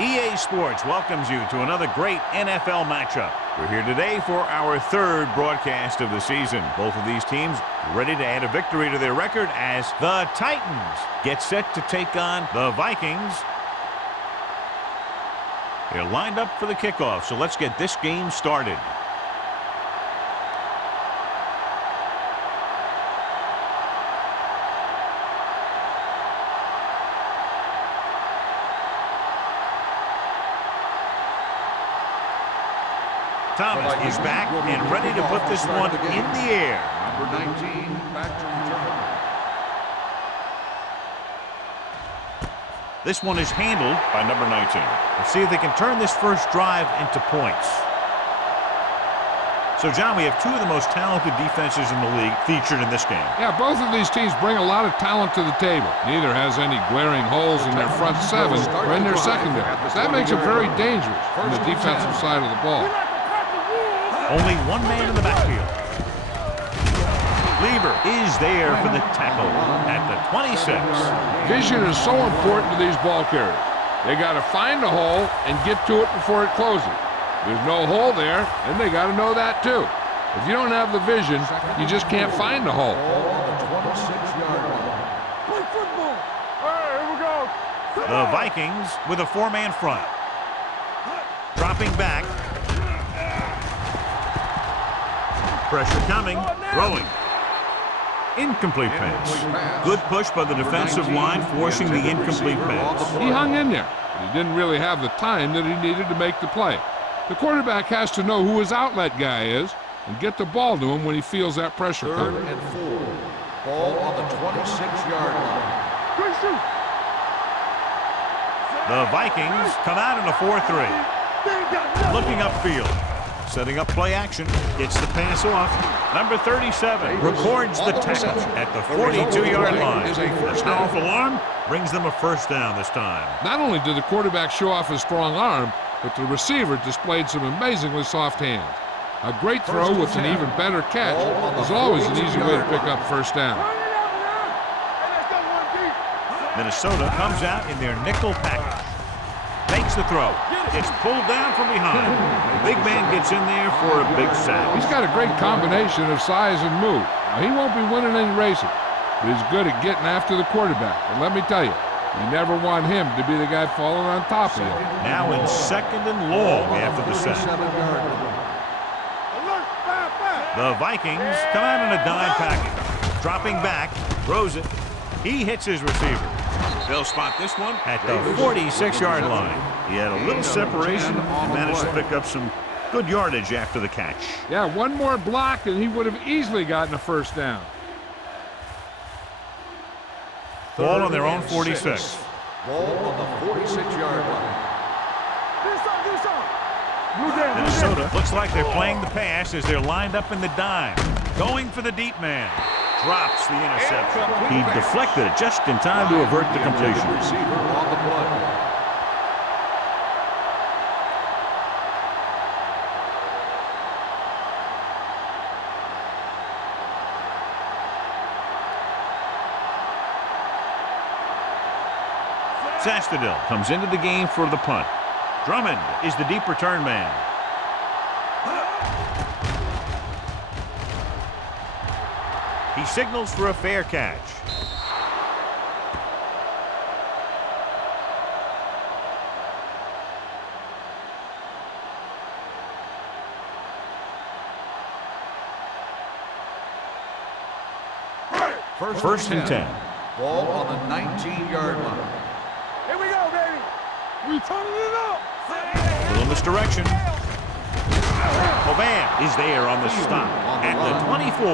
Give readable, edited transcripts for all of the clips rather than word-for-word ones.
EA Sports welcomes you to another great NFL matchup. We're here today for our third broadcast of the season. Both of these teams ready to add a victory to their record as the Titans get set to take on the Vikings. They're lined up for the kickoff, so let's get this game started. Thomas is back and ready to put this one in the air. Number 19, back to return. This one is handled by number 19. Let's see if they can turn this first drive into points. So, John, we have two of the most talented defenses in the league featured in this game. Yeah, both of these teams bring a lot of talent to the table. Neither has any glaring holes in their front seven or in their secondary. That makes it very dangerous on the defensive side of the ball. Only one man in the backfield. Lever is there for the tackle at the 26. Vision is so important to these ball carriers. They got to find a hole and get to it before it closes. There's no hole there, and they got to know that too. If you don't have the vision, you just can't find a hole. Play football. All right, here we go. The Vikings with a four-man front. Dropping back. Pressure coming, throwing. Incomplete pass. Good push by the defensive line, forcing the incomplete pass. He hung in there, but he didn't really have the time that he needed to make the play. The quarterback has to know who his outlet guy is and get the ball to him when he feels that pressure coming. 3rd and 4. Ball on the 26-yard line. The Vikings come out in a 4-3. Looking upfield. Setting up play action. Gets the pass off. Number 37 records the tackle at the 42-yard line. The powerful arm brings them a first down this time. Not only did the quarterback show off his strong arm, but the receiver displayed some amazingly soft hands. A great throw with an even better catch is always an easy way to pick up first down. Minnesota comes out in their nickel package. Makes the throw. It's pulled down from behind. The big man gets in there for a big sack. He's got a great combination of size and move. Now, he won't be winning any races, but he's good at getting after the quarterback. And let me tell you, you never want him to be the guy falling on top of you. Now in 2nd and long after the sack. The Vikings come out in a dime package. Dropping back, throws it. He hits his receiver. They'll spot this one at the 46-yard line. He had a little separation and managed to pick up some good yardage after the catch. Yeah, one more block and he would have easily gotten a first down. Ball on their own 46. Ball on the 46-yard line. Minnesota looks like they're playing the pass as they're lined up in the dime. Going for the deep man. Drops the interception. He deflected it just in time to avert the completion. Receiver on the play. Sastadil comes into the game for the punt. Drummond is the deep return man. He signals for a fair catch. First and 10. Ball on the 19-yard line. Here we go, baby. We turning it up. A little misdirection. Bovan is there on the stop at the 24.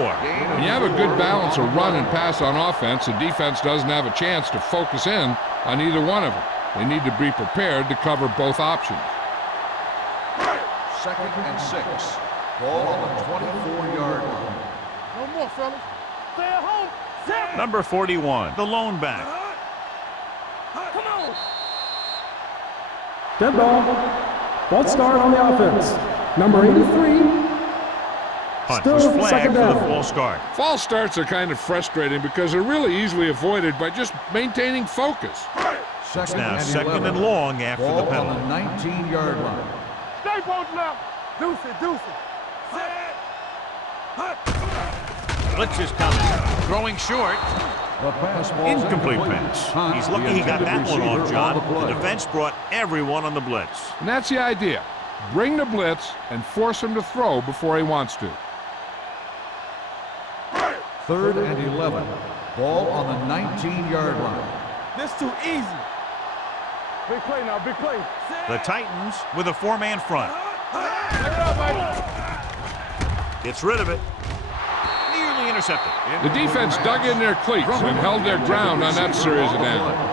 When you have a good balance of run and pass on offense, the defense doesn't have a chance to focus in on either one of them. They need to be prepared to cover both options. 2nd and 6. Ball on the 24-yard line. No more, fellas. Stay at home. Number 41, the lone back. Come on. Dead ball. False start on the offense. Number 83. Punt was flagged for the false start. False starts are kind of frustrating because they're really easily avoided by just maintaining focus. Second Now and second 11. and long after Ball the penalty. on the 19-yard line. Stay post left. Deuce it, deuce it. Blitz is coming. Throwing short. The pass ball Incomplete pass. He's lucky he got that one off, John. The defense brought everyone on the blitz. And that's the idea. Bring the blitz and force him to throw before he wants to. Third and 11. Ball on the 19-yard line. This too easy. Big play now, big play. The Titans with a four-man front. Check it out, baby. Gets rid of it. Nearly intercepted. The defense dug in their cleats and held their ground on that series of downs.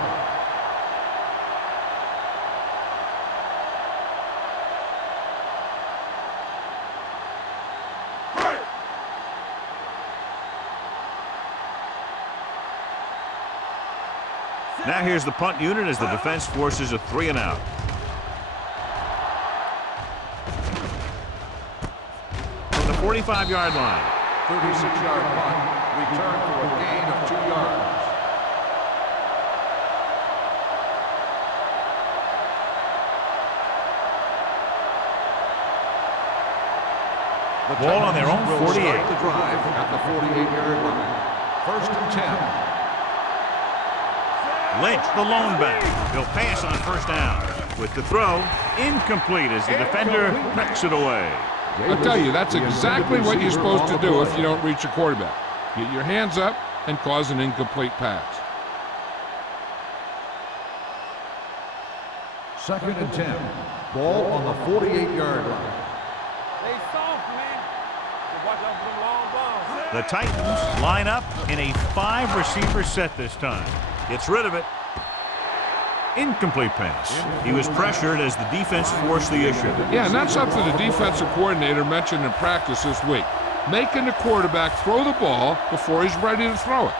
Now here's the punt unit as the defense forces a 3-and-out. From the 45-yard line. 36-yard punt. Return for a gain of 2 yards. The Ball on their own Titans will 48. start the drive at the 48-yard line. First and 10. Lynch, the lone back. He'll pass on first down. With the throw, incomplete as the defender knocks it away. I'll tell you, that's exactly what you're supposed to do if you don't reach a quarterback. Get your hands up and cause an incomplete pass. Second and 10. Ball on the 48-yard line. They soft, man. Watch out for them long balls. The Titans line up in a 5-receiver set this time. Gets rid of it. Incomplete pass. He was pressured as the defense forced the issue. Yeah, and that's something the defensive coordinator mentioned in practice this week. Making the quarterback throw the ball before he's ready to throw it.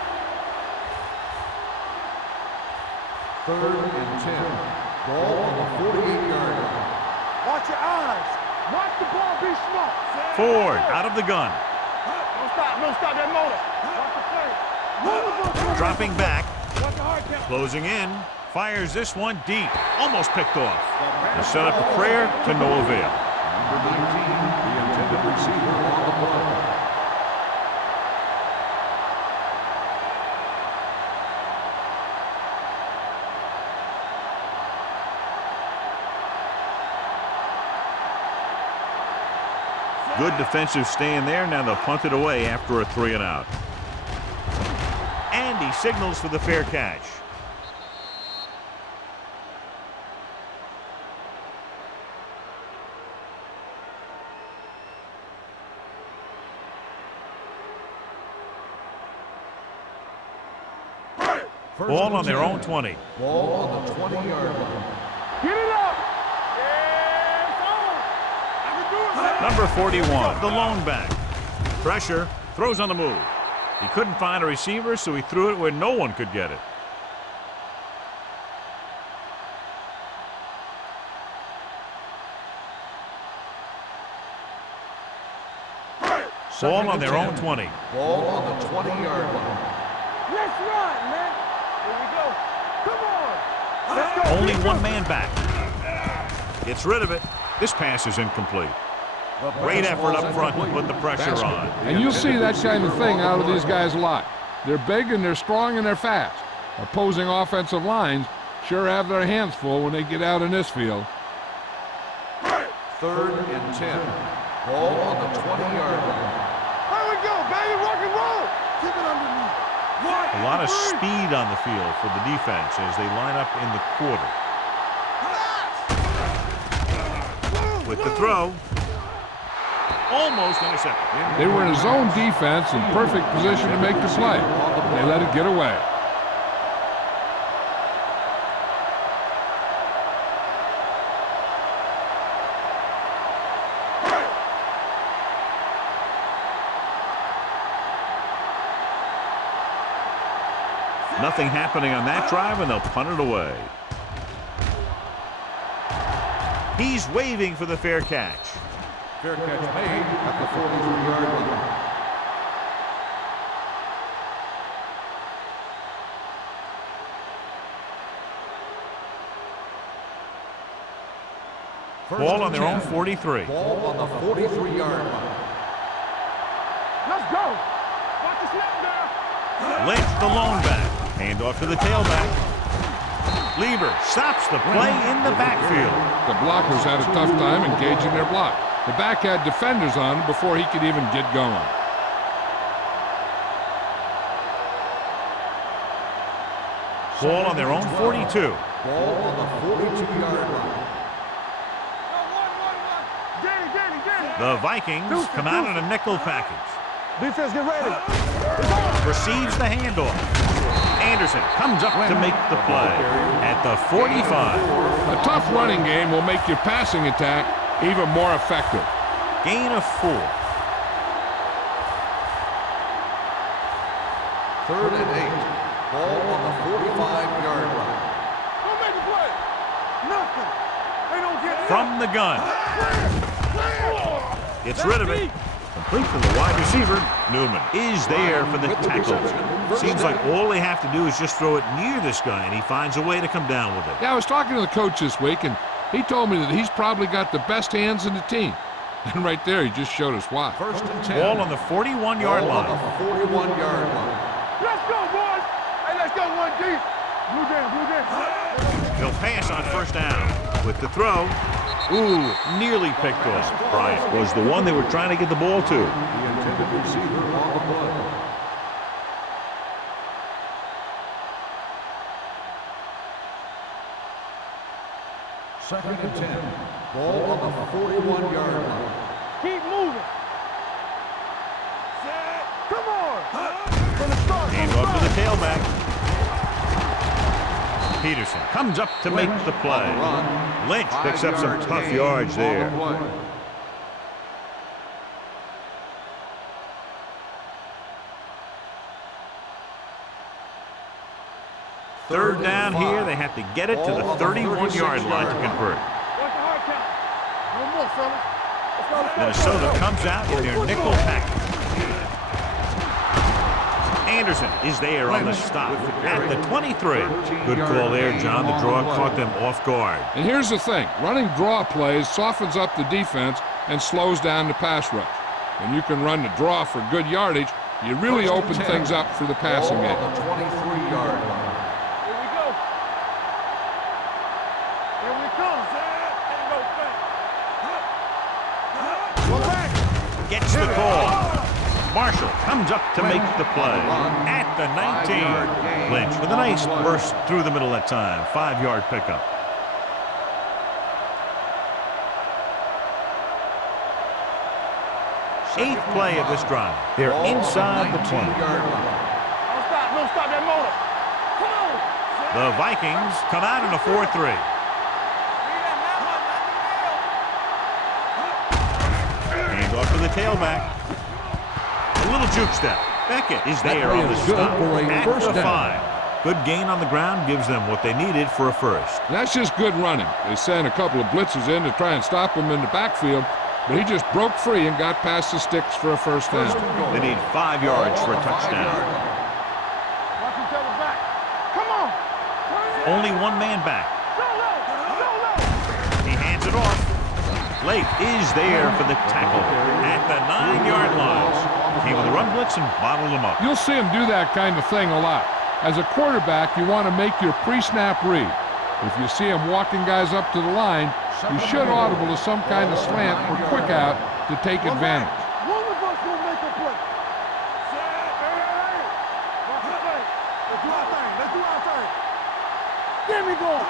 Third and 10. Ball on the 48-yard line. Watch your eyes. Watch the ball be smart. Ford out of the gun. Don't stop that motor. Watch the play. Move. Dropping back. Watch the hard count. Closing in. Fires this one deep. Almost picked off. He set up a prayer to no avail. Number 19, the intended receiver on the play. Good defensive stand there. Now they'll punt it away after a 3-and-out. And he signals for the fair catch. Ball on their own 20. Ball on the 20-yard line. Get it up. Yeah, it's on. I can do it, man. Number 41, the lone back. Pressure, throws on the move. He couldn't find a receiver, so he threw it where no one could get it. Ball on their own 20. Ball on the 20-yard line. Let's run, man. Here we go. Come on. Let's go. Only one man back. Gets rid of it. This pass is incomplete. Great effort up front to put the pressure on. And you'll see that kind of thing out of these guys a lot. They're big and they're strong and they're fast. Opposing offensive lines sure have their hands full when they get out in this field. Third and 10. Ball on the 20-yard line. Here we go, baby. Rock and roll. Keep it underneath. A lot of speed on the field for the defense as they line up in the quarter. With the throw. Almost intercepted. They were in a zone defense in perfect position to make the play. They let it get away. Nothing happening on that drive, and they'll punt it away. He's waving for the fair catch. Fair catch made at the 43-yard line. Ball on their own 43. Ball on the 43-yard line. Let's go. Watch the snap now. Lynch, the lone back. Hand off to the tailback. Lieber stops the play in the backfield. The blockers had a tough time engaging their block. The back had defenders on him before he could even get going. Ball on their own 42. Ball on the 42-yard line. The Vikings come out in a nickel package. Defense, get ready. Receives the handoff. Anderson comes up to make the play at the 45. A tough running game will make your passing attack even more effective. Gain of 4. 3rd and 8. Ball on the 45-yard line. Don't make a play. Nothing. They don't get From the gun. Gets rid of it. Complete to the wide receiver. Newman is there for the tackle. Seems like all they have to do is just throw it near this guy, and he finds a way to come down with it. Yeah, I was talking to the coach this week, and he told me that he's probably got the best hands in the team. And right there, he just showed us why. 1st and 10. Ball on the 41-yard Ball line. on the 41-yard line. Let's go, boys. Hey, let's go, 1G. Blue down. He'll pass on 1st down. With the throw. Ooh, nearly picked off. Bryant was the one they were trying to get the ball to. The intended receiver on the play. Second and 10. Ball on the 41-yard line. Keep moving. Come on. From the start. Hand off to the tailback. Peterson comes up to make the play. Lynch picks up some tough yards there. Third down here. They have to get it to the 31-yard line to convert. Watch the hard count. No more, fellas. Let's go, let's go. Minnesota comes out in their nickel package. Anderson is there on the stop at the 23. Good call there, John. The draw caught them off guard. And here's the thing. Running draw plays softens up the defense and slows down the pass rush. When you can run the draw for good yardage, you really open things up for the passing game. Ball on the 23-yard line. Here we go. Here we come. Ain't no thing. Go back. Gets the call. Marshall comes up to make the play at the 19. Lynch with a nice burst through the middle that time. 5-yard pickup. Eighth play of this drive. They're inside the 20. Don't stop that motor. Come on. The Vikings come out in a 4-3. Hand off to the tailback. A little juke step. Beckett is there on the stop at the 5. Good gain on the ground gives them what they needed for a first. That's just good running. They sent a couple of blitzes in to try and stop him in the backfield, but he just broke free and got past the sticks for a 1st down. They need 5 yards for a touchdown. Watch each other back. Come on. Only one man back. Go low. He hands it off. Lake is there for the tackle at the 9-yard line. Came with a run blitz and bottled him up. You'll see him do that kind of thing a lot. As a quarterback, you want to make your pre-snap read. If you see him walking guys up to the line, you should audible to some kind of slant or quick out to take advantage. One of us will make a play. Hey. Watch the play. Let's do our thing. Let's do our thing. Get me going.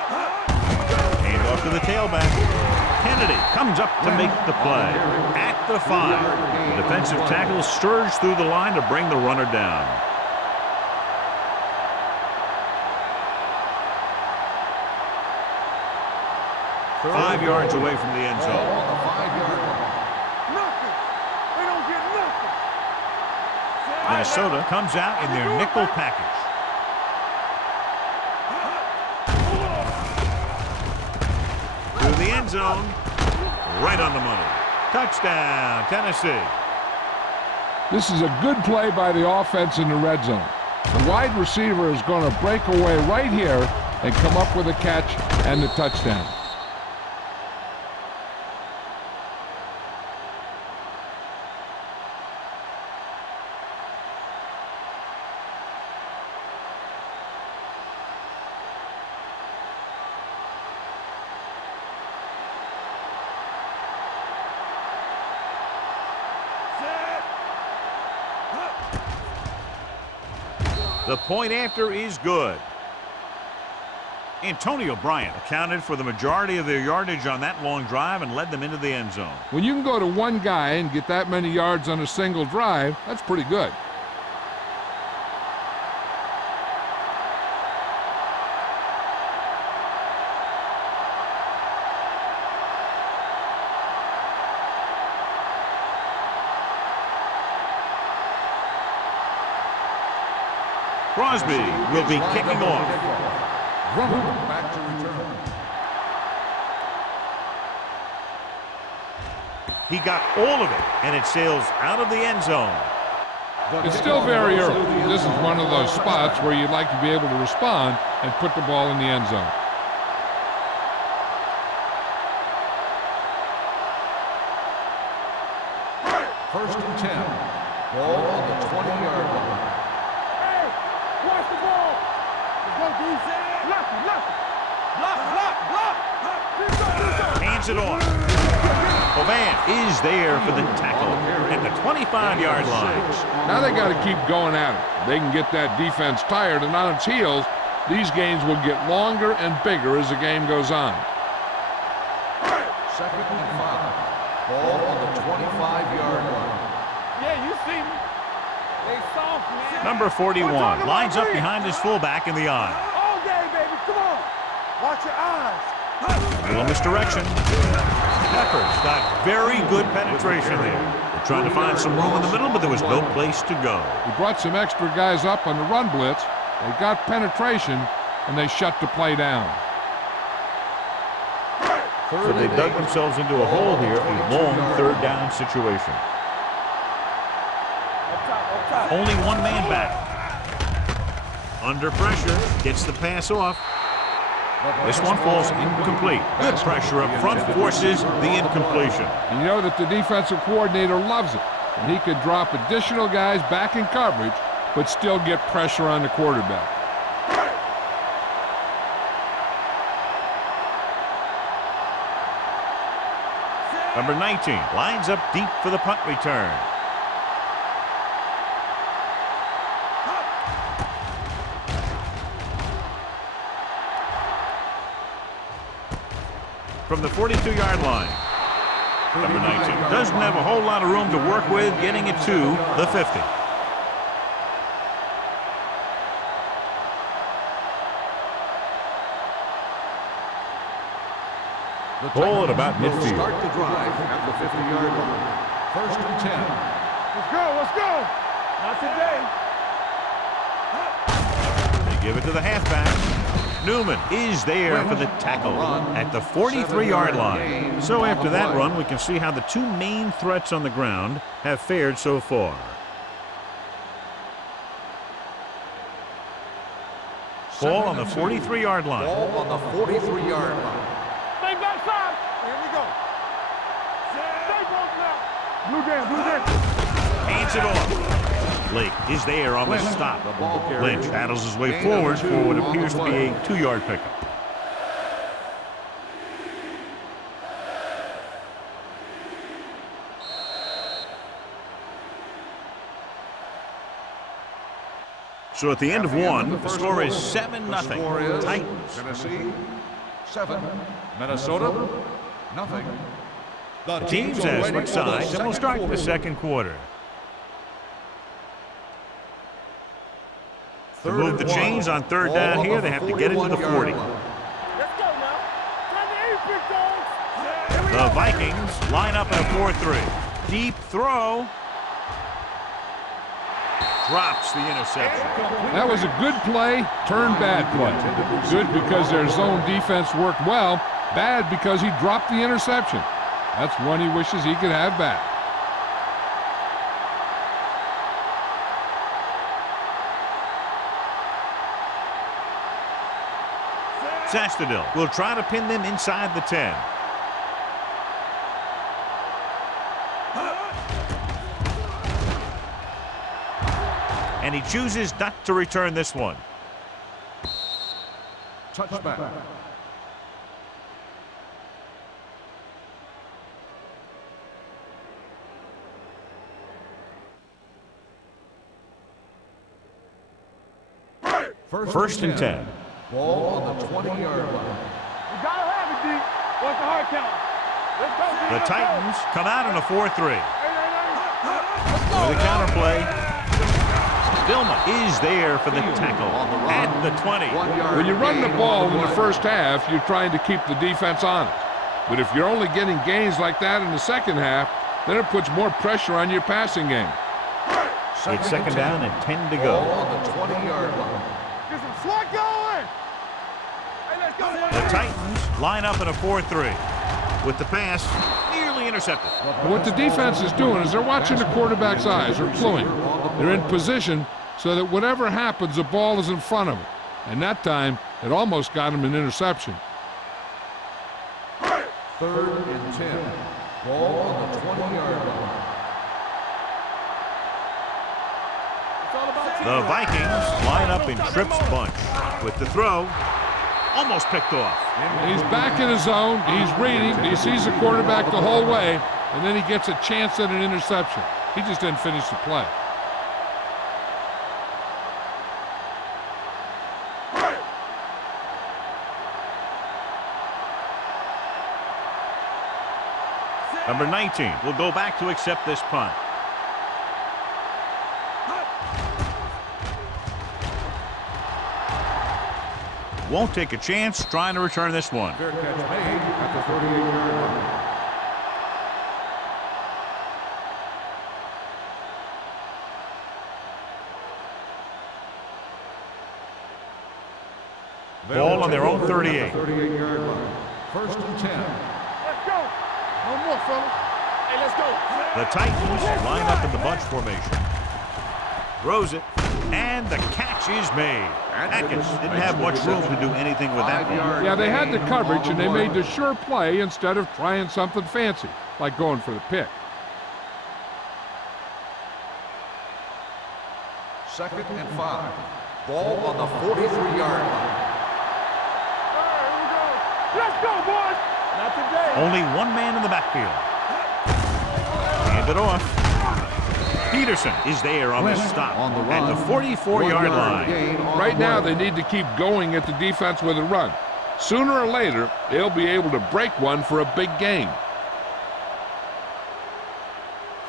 Hand off to the tailback. Kennedy comes up to make the play at the 5. The defensive tackle surged through the line to bring the runner down. Five yards away from the end zone. On the 5-yard line. Nothing. They don't get nothing. Minnesota comes out in their nickel package. Through the end zone. Right on the money. Touchdown, Tennessee. This is a good play by the offense in the red zone. The wide receiver is going to break away right here and come up with a catch and the touchdown. The point after is good. Antonio Bryant accounted for the majority of their yardage on that long drive and led them into the end zone. When you can go to one guy and get that many yards on a single drive, that's pretty good. Crosby will be kicking off. Running back to return. He got all of it, and it sails out of the end zone. It's still very early. This is one of those spots where you'd like to be able to respond and put the ball in the end zone. First and 10. Ball on the 20-yard line. Hey, watch the ball. Let's go, DC. Block. Hands it off. Hovan is there for the tackle at the 25-yard line. Now they got to keep going at it. They can get that defense tired and on its heels. These games will get longer and bigger as the game goes on. Second and 5. Ball on the 25-yard line. Yeah, you see me. They soft, man. Number 41 lines up behind his fullback in the eye. All day, baby. Come on. Watch your eyes. A little misdirection. Peppers got very good penetration there. They're trying to find some room in the middle, but there was no place to go. He brought some extra guys up on the run blitz. They got penetration, and they shut the play down. So they dug themselves into a hole here, a long third down situation. Only one man back. Under pressure, gets the pass off. This one falls incomplete. Good pressure up front forces the incompletion. And you know that the defensive coordinator loves it. And he could drop additional guys back in coverage, but still get pressure on the quarterback. Number 19 lines up deep for the punt return. From the 42-yard line. Number 19 doesn't have a whole lot of room to work with, getting it to the 50. Ball at about midfield. Start the drive at the 50-yard line. First and 10. Let's go. Not today. They give it to the halfback. Newman is there for the tackle at the 43-yard line. So after that run, we can see how the two main threats on the ground have fared so far. Ball on the 43-yard line. Ball on the 43-yard line. Stay backside. Here we go. Stay both now. Blue down. Hands it off. Lake is there on the stop. Lynch battles his way forward for what appears to be a 2-yard pickup. So at the end of one, the score is 7-0. Titans. Tennessee 7, Minnesota nothing. The teams as switch sides, and we'll start the second quarter. To move the chains on third down here, they have to get into the 40. Let's go now. Time to aim, big dogs. The Vikings line up in a 4-3. Deep throw. Drops the interception. That was a good play, turned bad play. Good because their zone defense worked well. Bad because he dropped the interception. That's one he wishes he could have back. Sastadil will try to pin them inside the 10. And he chooses not to return this one. Touchback. First and 10. Ball on the 20-yard line. You gotta have it, D. What's the hard count? Let's go, D. The Let's go. Titans come out in a 4-3. Hey. With a counterplay. Stillman is there for the tackle at the 20. When you run the ball in the first half, you're trying to keep the defense honest. But if you're only getting gains like that in the second half, then it puts more pressure on your passing game. It's second down and 10 to go. Ball on the 20-yard line. Get some slot going. Hey, let's go. The Titans line up in a 4-3. With the pass nearly intercepted. What the defense is doing is they're watching the quarterback's eyes. They're cluing. They're in position so that whatever happens, the ball is in front of them. And that time, it almost got him an interception. 3rd and 10. Ball on the 20-yard line. The Vikings line up in Tripp's bunch. With the throw, almost picked off. He's back in his zone. He's reading. He sees the quarterback the whole way, and then he gets a chance at an interception. He just didn't finish the play. Number 19 will go back to accept this punt. Won't take a chance trying to return this one. Fair catch made at the 38-yard line. Ball on their own 38. 38-yard line. 1st and 10. Let's go. No more, fella. Hey, let's go. The Titans line up in the bunch formation. Throws it, and the catch is made. Atkins didn't have much room to do anything with that one. Yeah, they had the coverage, and they made the sure play instead of trying something fancy, like going for the pick. 2nd and 5. Ball on the 43-yard line. All right, here we go. Let's go, boys. Not today. Only one man in the backfield. Hand it off. Peterson is there on the stop at the 44-yard line. Right now, they need to keep going at the defense with a run. Sooner or later, they'll be able to break one for a big gain.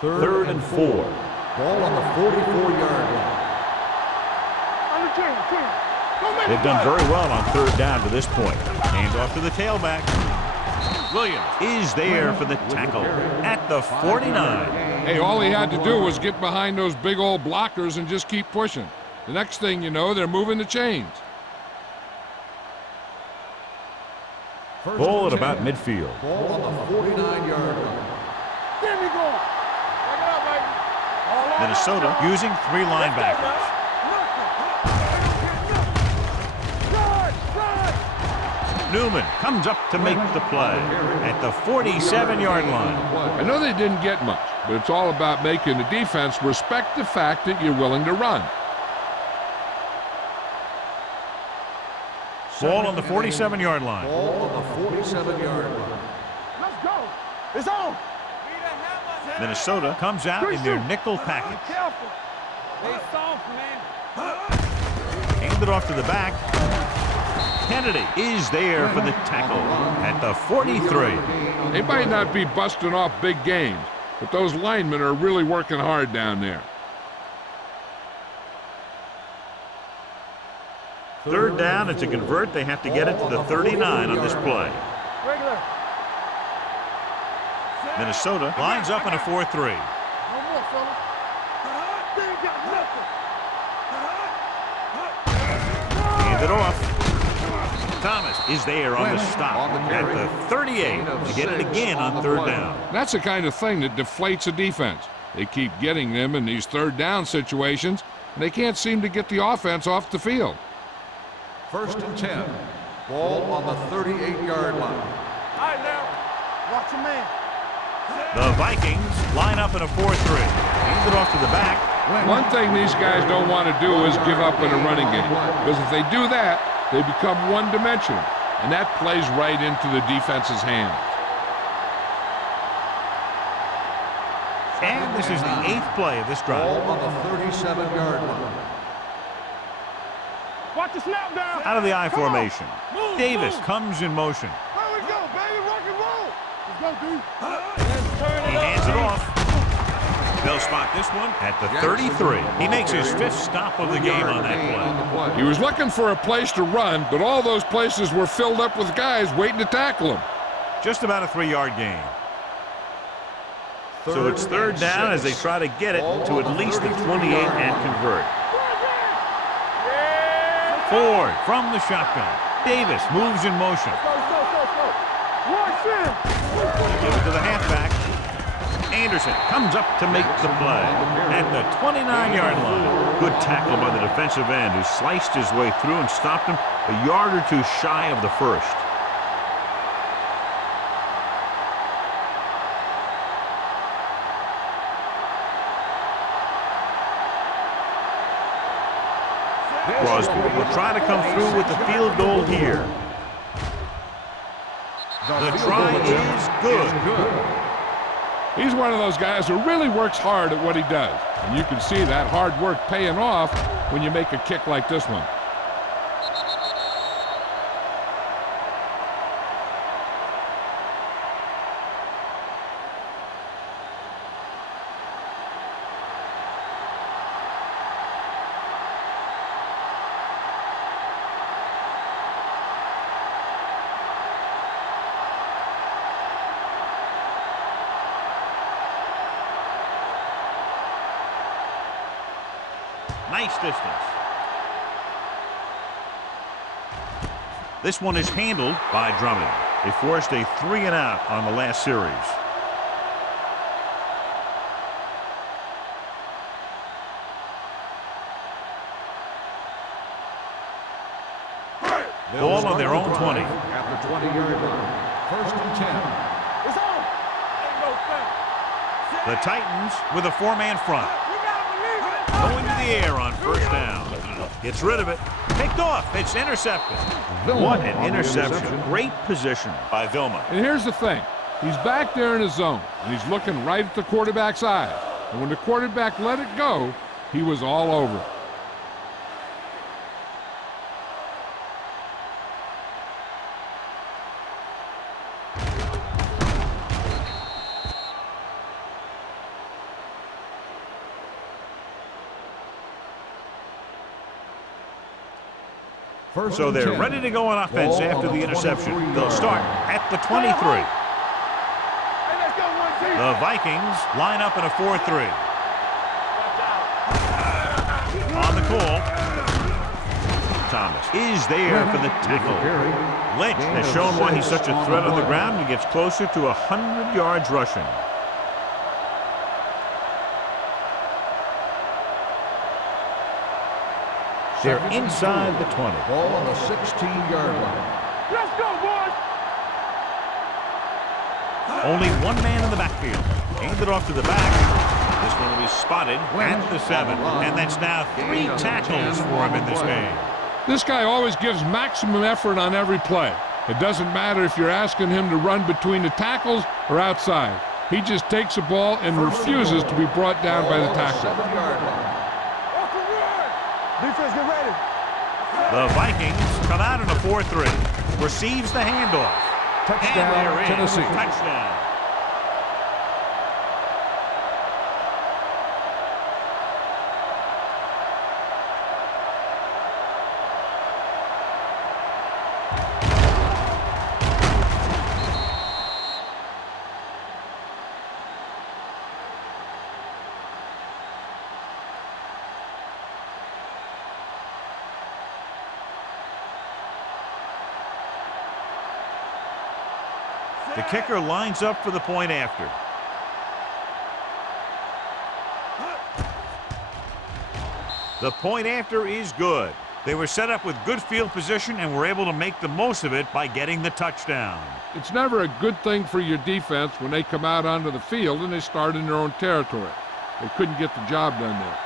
3rd and 4. Ball on the 44-yard line. On the 10. They've done very well on 3rd down to this point. Hand off to the tailback. Williams is there for the tackle at the 49. Hey, all he had to do was get behind those big old blockers and just keep pushing. The next thing you know, they're moving the chains. Ball at about midfield. Ball on the 49-yard line. There we go. Back it up, baby. Minnesota using 3 linebackers. Newman comes up to make the play at the 47-yard line. I know they didn't get much, but it's all about making the defense respect the fact that you're willing to run. Ball on the 47-yard line. Ball on the 47-yard line. Let's go. It's on. Minnesota comes out in their nickel package. Careful. They soft, man. Hand it off to the back. Kennedy is there for the tackle at the 43. They might not be busting off big games, but those linemen are really working hard down there. 3rd down, and to convert, they have to get it to the 39 on this play. Regular. Minnesota lines up in a 4-3. No more, fella. They ain't got nothing. Hand it off. Thomas is there on the stop at the 38 to get it again on 3rd down. That's the kind of thing that deflates a defense. They keep getting them in these 3rd down situations, and they can't seem to get the offense off the field. 1st and 10. Ball on the 38-yard line. All right, now. Watch your man. The Vikings line up in a 4-3. Hand it off to the back. One thing these guys don't want to do is give up in a running game, because if they do that, they become one-dimensional, and that plays right into the defense's hands. And this is the 8th play of this drive. Ball on the 37-yard line. Watch the snap down. Out of the I Come on. formation. Davis comes in motion. There we go, baby. Rock and roll. Let's go, D. He hands it off. They'll spot this one at the 33. He makes his 5th stop of the game on that play. He was looking for a place to run, but all those places were filled up with guys waiting to tackle him. Just about a 3-yard gain. So it's 3rd down as they try to get it to at least the 28 and convert. Ford from the shotgun. Davis moves in motion. Give it to the halfback. Anderson comes up to make the play at the 29-yard line. Good tackle by the defensive end who sliced his way through and stopped him a yard or two shy of the first. Crosby will try to come through with the field goal here. The try is good. He's one of those guys who really works hard at what he does. And you can see that hard work paying off when you make a kick like this one. Nice distance. This one is handled by Drummond. They forced a 3-and-out on the last series. Ball on their own 20. At the 20-yard line. 1st and 10. It's on. Ain't no thing. The Titans with a 4-man front. Going to the air on 1st down. Gets rid of it. Picked off. It's intercepted. What an interception. Great position by Vilma. And here's the thing. He's back there in his zone, and he's looking right at the quarterback's eyes. And when the quarterback let it go, he was all over it. So they're ready to go on offense after the interception. They'll start at the 23. The Vikings line up in a 4-3. On the call. Thomas is there for the tackle. Lynch has shown why he's such a threat on the ground and gets closer to 100 yards rushing. They're inside the 20. Ball on the 16-yard line. Let's go, boys. Only one man in the backfield. Hand it off to the back. This one will be spotted at the 7. And that's now 3 tackles for him in this game. This guy always gives maximum effort on every play. It doesn't matter if you're asking him to run between the tackles or outside. He just takes the ball and refuses to be brought down by the tackle. Defense, get ready. The Vikings come out in a 4-3. Receives the handoff. Touchdown, Tennessee. Touchdown. The kicker lines up for the point after. The point after is good. They were set up with good field position and were able to make the most of it by getting the touchdown. It's never a good thing for your defense when they come out onto the field and they start in their own territory. They couldn't get the job done there.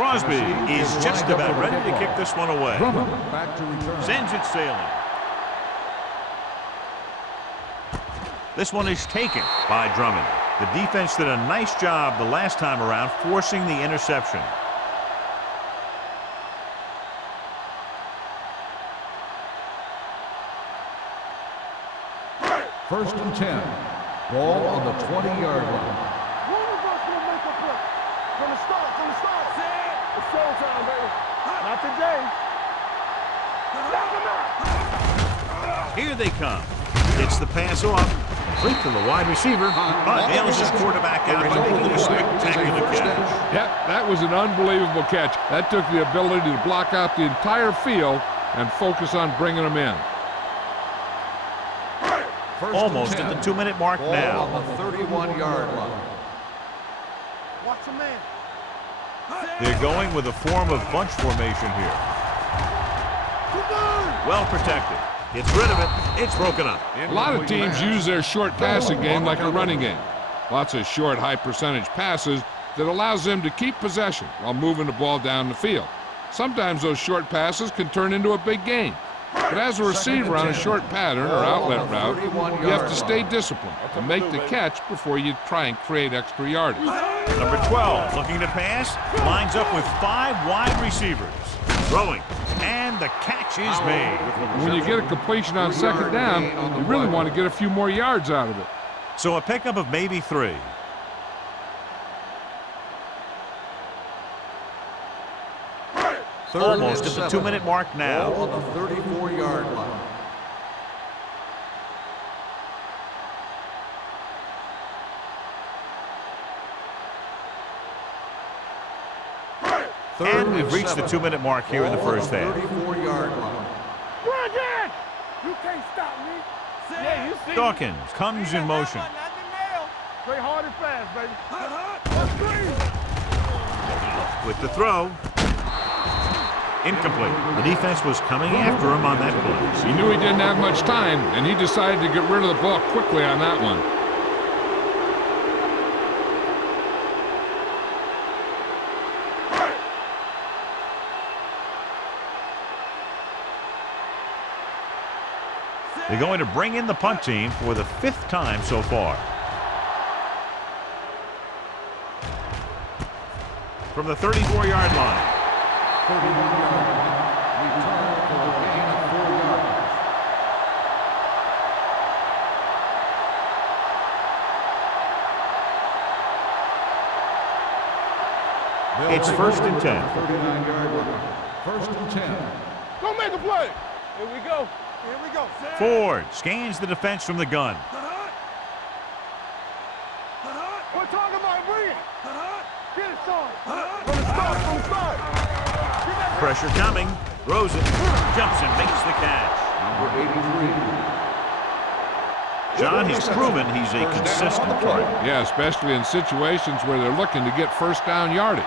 Crosby is just about ready to kick this one away. Back to return. Sends it sailing. This one is taken by Drummond. The defense did a nice job the last time around forcing the interception. First and 10. Ball on the 20-yard line. One of us will make a play. From the start, from the start. It's showtime, baby. Not today. Here they come. Gets the pass off. Complete to the wide receiver. But nails his quarterback out by making a spectacular catch. Yep, that was an unbelievable catch. That took the ability to block out the entire field and focus on bringing them in. Almost at the 2-minute mark Ball now. on the 31-yard line. Watch a man. They're going with a form of bunch formation here. Well protected. Gets rid of it. It's broken up. A lot of teams use their short passing game like a running game. Lots of short, high-percentage passes that allows them to keep possession while moving the ball down the field. Sometimes those short passes can turn into a big gain. But as a receiver on a short pattern or outlet route, you have to stay disciplined and make the catch before you try and create extra yardage. Number 12 looking to pass. Lines up with 5 wide receivers. Throwing. And the catch is made. When you get a completion on second down, you really want to get a few more yards out of it. So a pickup of maybe 3. Almost at the 2-minute mark now. Ball on the 34-yard line. And we've reached the 2-minute mark here in the first half. 34-yard line. Bridget! You can't stop me. Yeah, you see. Dawkins comes in motion. Play hard and fast, baby. Let's With the throw. Incomplete. The defense was coming after him on that play. He knew he didn't have much time, and he decided to get rid of the ball quickly on that one. They're going to bring in the punt team for the 5th time so far. From the 34-yard line. 31-yard line. Return for a gain of 4 yards. It's first and 10. 39-yard line. First and 10. Go make a play. Here we go. Here we go. Ford scans the defense from the gun. We're talking about bringing. Get it started. From the start, from the start. Pressure coming. Throws it. Jumps and makes the catch. Number 83. John has proven he's a consistent target. Yeah, especially in situations where they're looking to get first down yardage.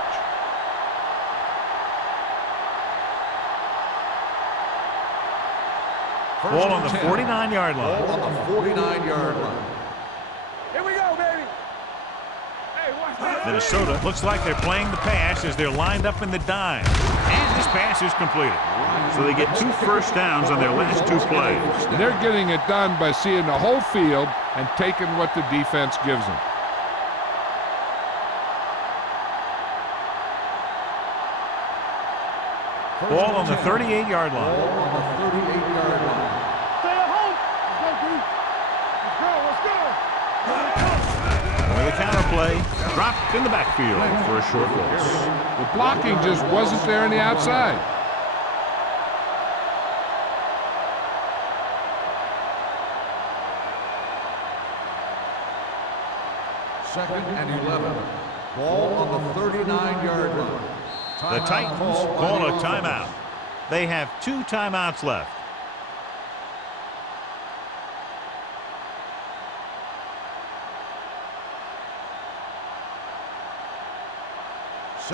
Ball on the 49-yard line. Ball on the 49-yard line. Here we go, baby. Hey, watch this. Minnesota looks like they're playing the pass as they're lined up in the dime. And this pass is completed. So they get 2 first downs on their last 2 plays. And they're getting it done by seeing the whole field and taking what the defense gives them. Ball on the 38-yard line. Ball on the 38-yard line. Stay at home. Let's go, let's go. With a counter play, dropped in the backfield for a short loss. The blocking just wasn't there on the outside. Second and 11. Ball on the 39-yard line. The Titans call a timeout. They have 2 timeouts left.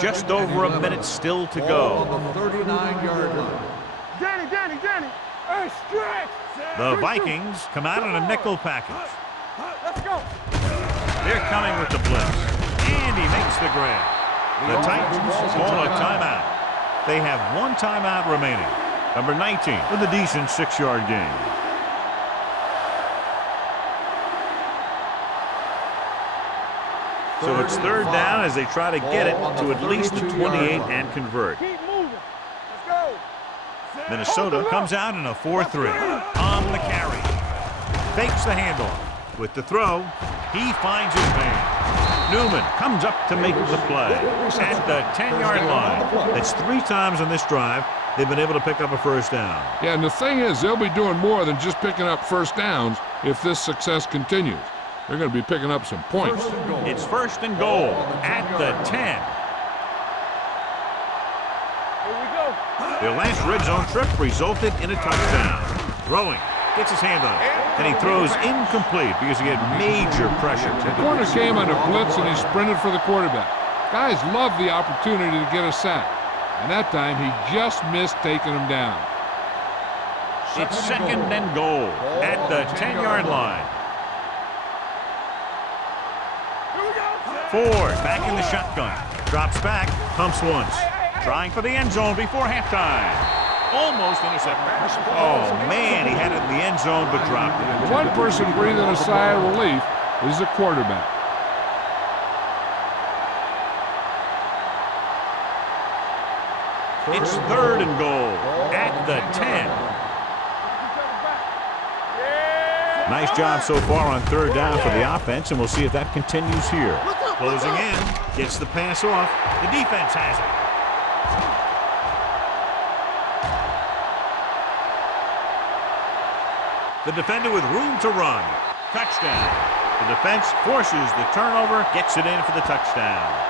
Just over a minute still to Ball go. on the 39-yard line. Danny. Hey, stretch. The Vikings come out in a nickel package. Let's go. They're coming with the blitz. And he makes the grab. The Titans call a timeout. They have one timeout remaining. Number 19 with a decent 6-yard gain. So it's third down as they try to get it to at least the 28 and convert. Keep moving. Let's go. Minnesota comes out in a 4-3. On the carry. Fakes the handoff. With the throw, he finds his man. Newman comes up to make the play at the 10-yard line. That's 3 times on this drive they've been able to pick up a first down. Yeah, and the thing is, they'll be doing more than just picking up first downs if this success continues. They're going to be picking up some points. It's first and goal at the 10. Here we go. Their last red zone trip resulted in a touchdown. Throwing, gets his hand on it, and he throws incomplete because he had major pressure. The corner came on a blitz and he sprinted for the quarterback. Guys love the opportunity to get a sack, and that time he just missed taking him down. It's second and goal at the 10-yard line. Ford back in the shotgun. Drops back, pumps once. Trying for the end zone before halftime. Almost intercepted. Oh, man, he had it in the end zone but dropped it. The one person breathing a sigh of relief is the quarterback. It's third and goal at the 10. Nice job so far on third down for the offense, and we'll see if that continues here. Closing in, gets the pass off. The defense has it. The defender with room to run. Touchdown. The defense forces the turnover, gets it in for the touchdown.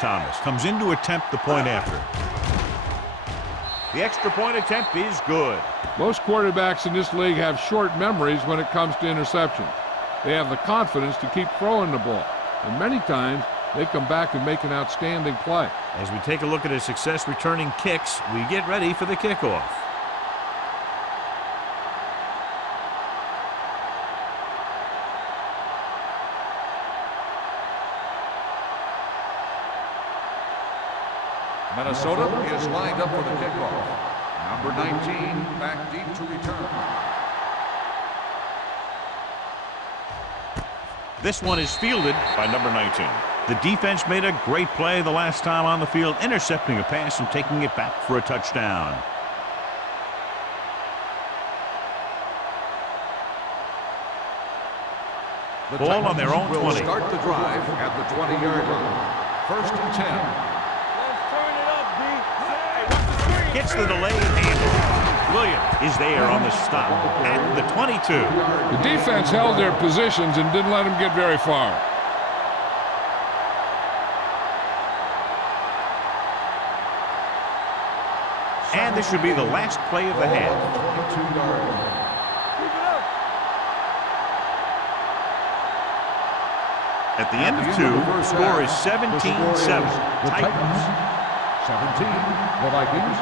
Thomas comes in to attempt the point after. The extra point attempt is good. Most quarterbacks in this league have short memories when it comes to interceptions. They have the confidence to keep throwing the ball, and many times they come back and make an outstanding play. As we take a look at his success returning kicks, we get ready for the kickoff. Minnesota is lined up for the kickoff. Number 19 back deep to return. This one is fielded by number 19. The defense made a great play the last time on the field, intercepting a pass and taking it back for a touchdown. The Ball on their own will 20. Start the drive at the 20-yard line. First and 10. Gets the delayed handle. Williams is there on the stop at the 22. The defense held their positions and didn't let them get very far. And this should be the last play of the half. 22-yard line. At the end of 2, score is 17-7. Titans. 17, the Vikings,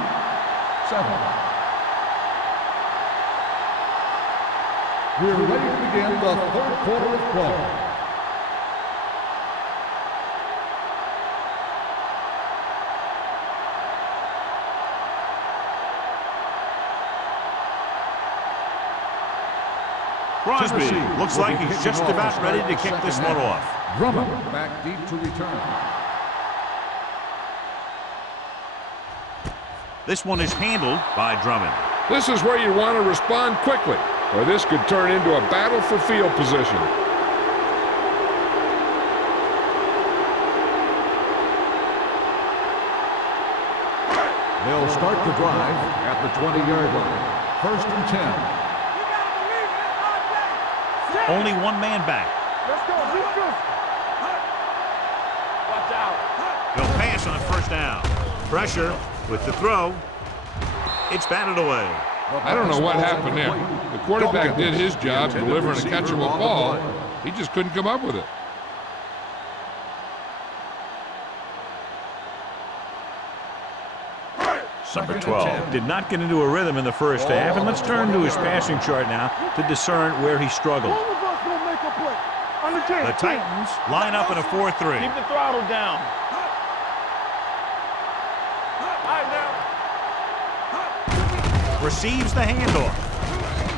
7. We're ready to begin the third quarter of play. Crosby looks like he's just about ready to kick this one off. Drummond back deep to return. This one is handled by Drummond. This is where you want to respond quickly, or this could turn into a battle for field position. They'll start the drive at the 20-yard line. First and 10. Only one man back. Let's go. Watch out. He'll pass on first down. Pressure with the throw. It's batted away. I don't know what happened there. The quarterback did his job delivering a catchable ball. He just couldn't come up with it. Number Second and 12 10. did not get into a rhythm in the first half, and let's turn to his passing chart now to discern where he struggled. All of us gonna make a play. On the team. The Titans line up in a 4-3. Keep the throttle down. Receives the handoff.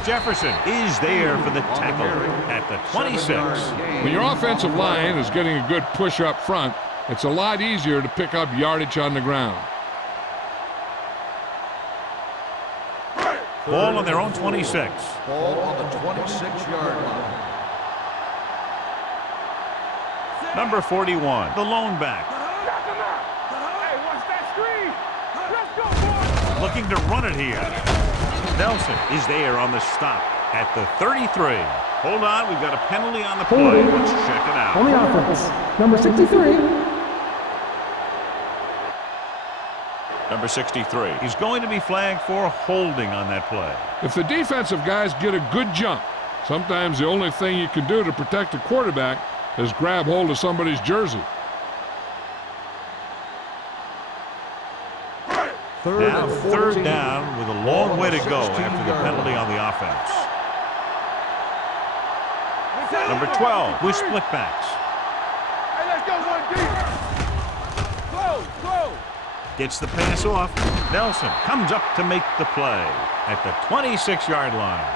Jefferson is there for the tackle at the 26. When your offensive line is getting a good push up front, it's a lot easier to pick up yardage on the ground. Ball on their own 26. Ball on the 26-yard line. Number 41, the lone back. Hey, watch that screen. Let's go, boys. Looking to run it here. Nelson is there on the stop at the 33. Hold on, we've got a penalty on the play. Holding. Let's check it On the out. offense, number 63. Number 63. He's going to be flagged for holding on that play. If the defensive guys get a good jump, sometimes the only thing you can do to protect the quarterback is grab hold of somebody's jersey. Now third down with a long way to go after the penalty on the offense. Number 12 with split backs. Hey, let's go, one deep. Go. Gets the pass off. Nelson comes up to make the play at the 26-yard line.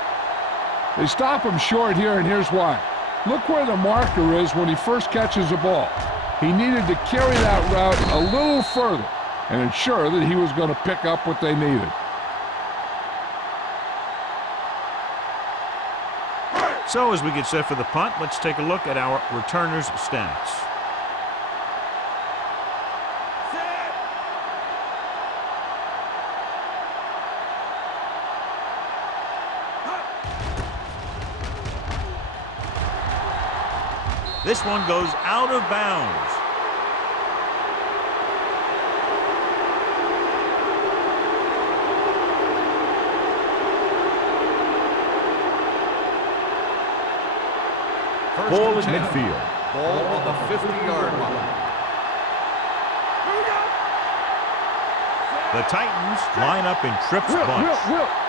They stop him short here, and here's why. Look where the marker is when he first catches the ball. He needed to carry that route a little further and ensure that he was going to pick up what they needed. So as we get set for the punt, let's take a look at our returners' stats. This one goes out of bounds. Ball at midfield. Ball on the 50-yard line. The Titans line up in trips bunch.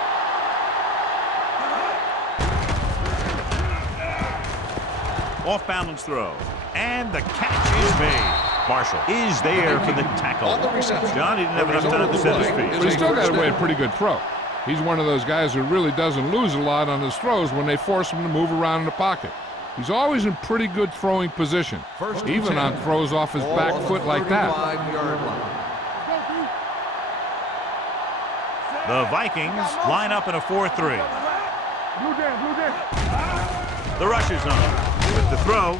Off balance throw. And the catch is made. Marshall is there for the tackle. On the reception. John, he didn't have enough time to set his feet. But he still got away a pretty good throw. He's one of those guys who really doesn't lose a lot on his throws when they force him to move around in the pocket. He's always in pretty good throwing position, even on throws off his back foot like that. The Vikings line up in a 4-3. Blue down. The rush is on. With the throw.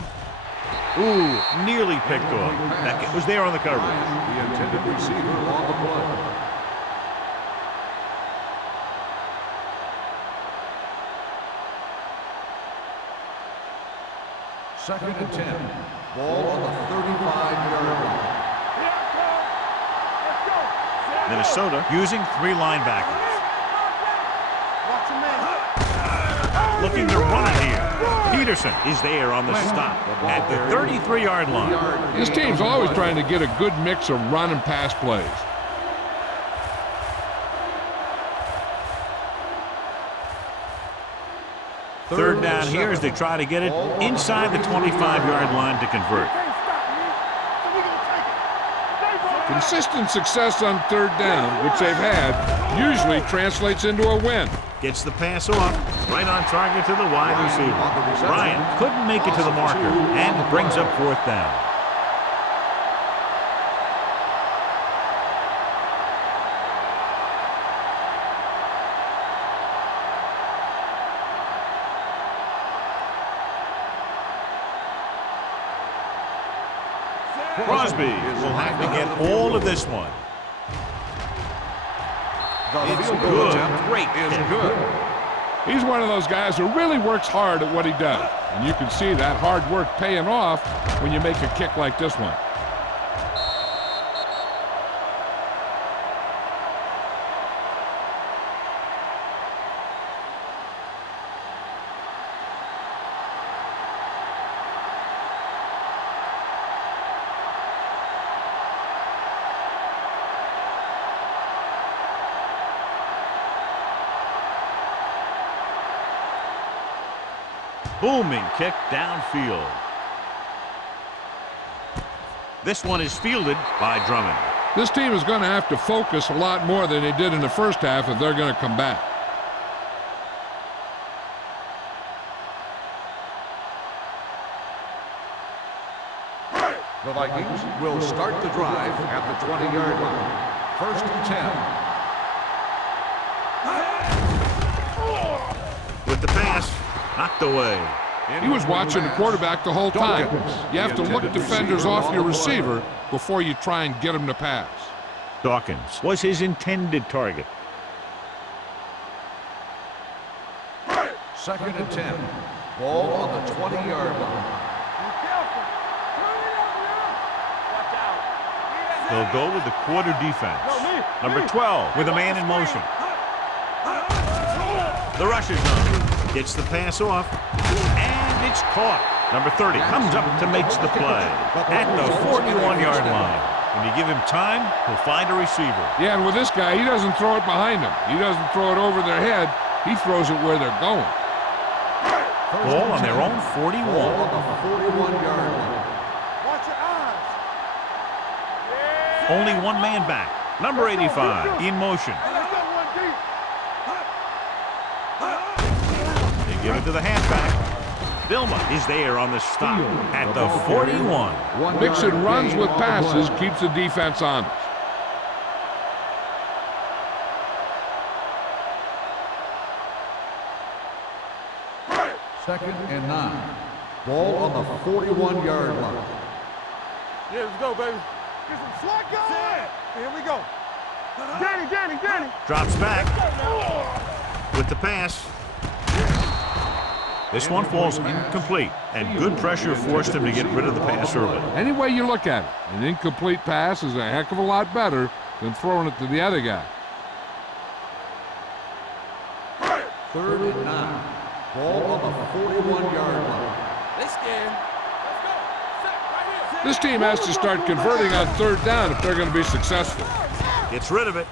Ooh, nearly picked off. That was there on the coverage. The intended receiver on the play. Second and 10. Ball on the 35-yard line. Minnesota using three linebackers. Looking to run it here. Peterson is there on the stop at the 33-yard line. This team's always trying to get a good mix of run and pass plays. Third down here as they try to get it inside the 25-yard line to convert. Consistent success on third down, which they've had, usually translates into a win. Gets the pass off, right on target to the wide receiver. Bryant couldn't make it to the marker and brings up fourth down. Crosby will have to get all of this one. It's good. Great hit. He's one of those guys who really works hard at what he does. And you can see that hard work paying off when you make a kick like this one. Booming kick downfield. This one is fielded by Drummond. This team is going to have to focus a lot more than they did in the first half if they're going to come back. The Vikings will start the drive at the 20-yard line. 1st and 10. With the pass, knocked away. He was watching the quarterback the whole time. You have to look defenders off your receiver before you try and get him to pass. Dawkins was his intended target. 2nd and 10. Ball on the 20-yard line. They'll go with the quarter defense. Number 12 with a man in motion. The rush is on. Gets the pass off. And it's caught. Number 30 comes up to make the play at the 41-yard line. When you give him time, he'll find a receiver. Yeah, and with this guy, he doesn't throw it behind him. He doesn't throw it over their head. He throws it where they're going. Ball on their own 41. Ball on the 41-yard line. Watch your eyes. Only one man back. Number 85 in motion. Let's go one deep. They give it to the halfback. Dilma is there on the stop at the 41. Mixing runs with passes keeps the defense honest. Second and 9. Ball on the 41-yard line. Yeah, let's go, baby. Get some slack going. Here we go. Danny. Drops back with the pass. This one falls incomplete, and good pressure forced him to get rid of the pass early. Any way you look at it, an incomplete pass is a heck of a lot better than throwing it to the other guy. 3rd and 9. Ball on the 41-yard line. They scared. Let's go. Set right here. This team has to start converting on 3rd down if they're going to be successful. Gets rid of it.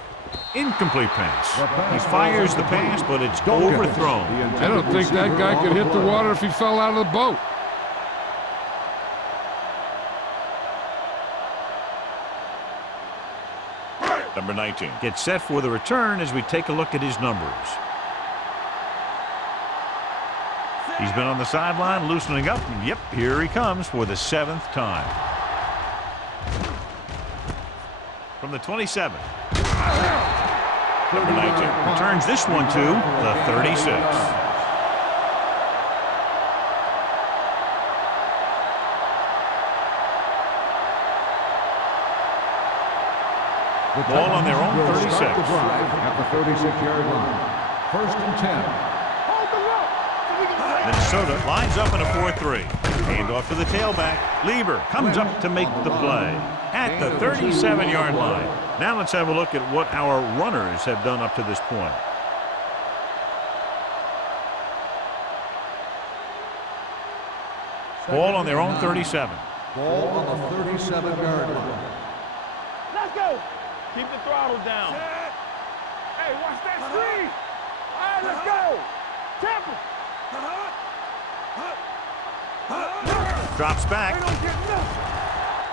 Incomplete pass. He fires the pass, but it's overthrown. I don't think that guy could hit the water if he fell out of the boat. Number 19 gets set for the return as we take a look at his numbers. He's been on the sideline loosening up, and yep, here he comes for the 7th time. From the 27. Number 19 returns this one to the 36. Ball on their own 36. At the 36-yard line. 1st and 10. Minnesota lines up in a 4-3. Hand off to the tailback. Lieber comes up to make the play at the 37-yard line. Now let's have a look at what our runners have done up to this point. Ball on their own 37. Ball on the 37-yard line. Let's go. Keep the throttle down. Hey, watch that screen. All right, let's go. Temple. Drops back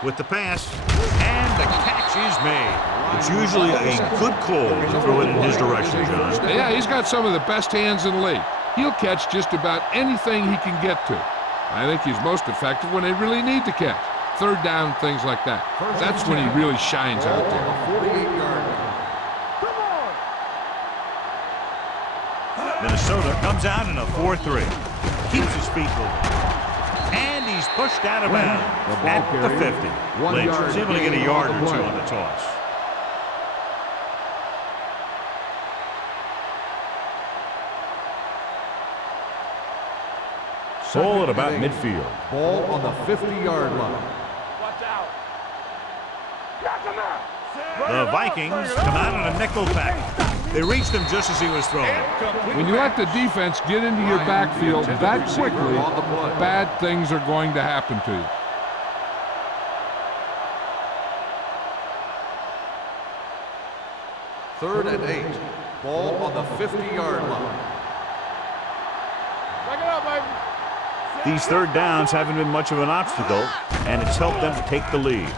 with the pass, and the catch is made. It's usually a good call to throw it in his direction, John. Yeah, he's got some of the best hands in the league. He'll catch just about anything he can get to. I think he's most effective when they really need to catch. 3rd down, things like that. That's when he really shines out there. 48-yard line. Minnesota comes out in a 4-3. Keeps his feet moving. And he's pushed out of bounds at the 50. Lynch was able to get a yard or two on the toss. Ball at about midfield. Ball on the 50-yard line. Watch out. The Vikings come out in a nickel pack. They reached him just as he was throwing. When you let the defense get into your backfield that quickly, bad things are going to happen to you. Third and 8. Ball on the 50-yard line. Back it up, baby. These third downs haven't been much of an obstacle, and it's helped them take the lead.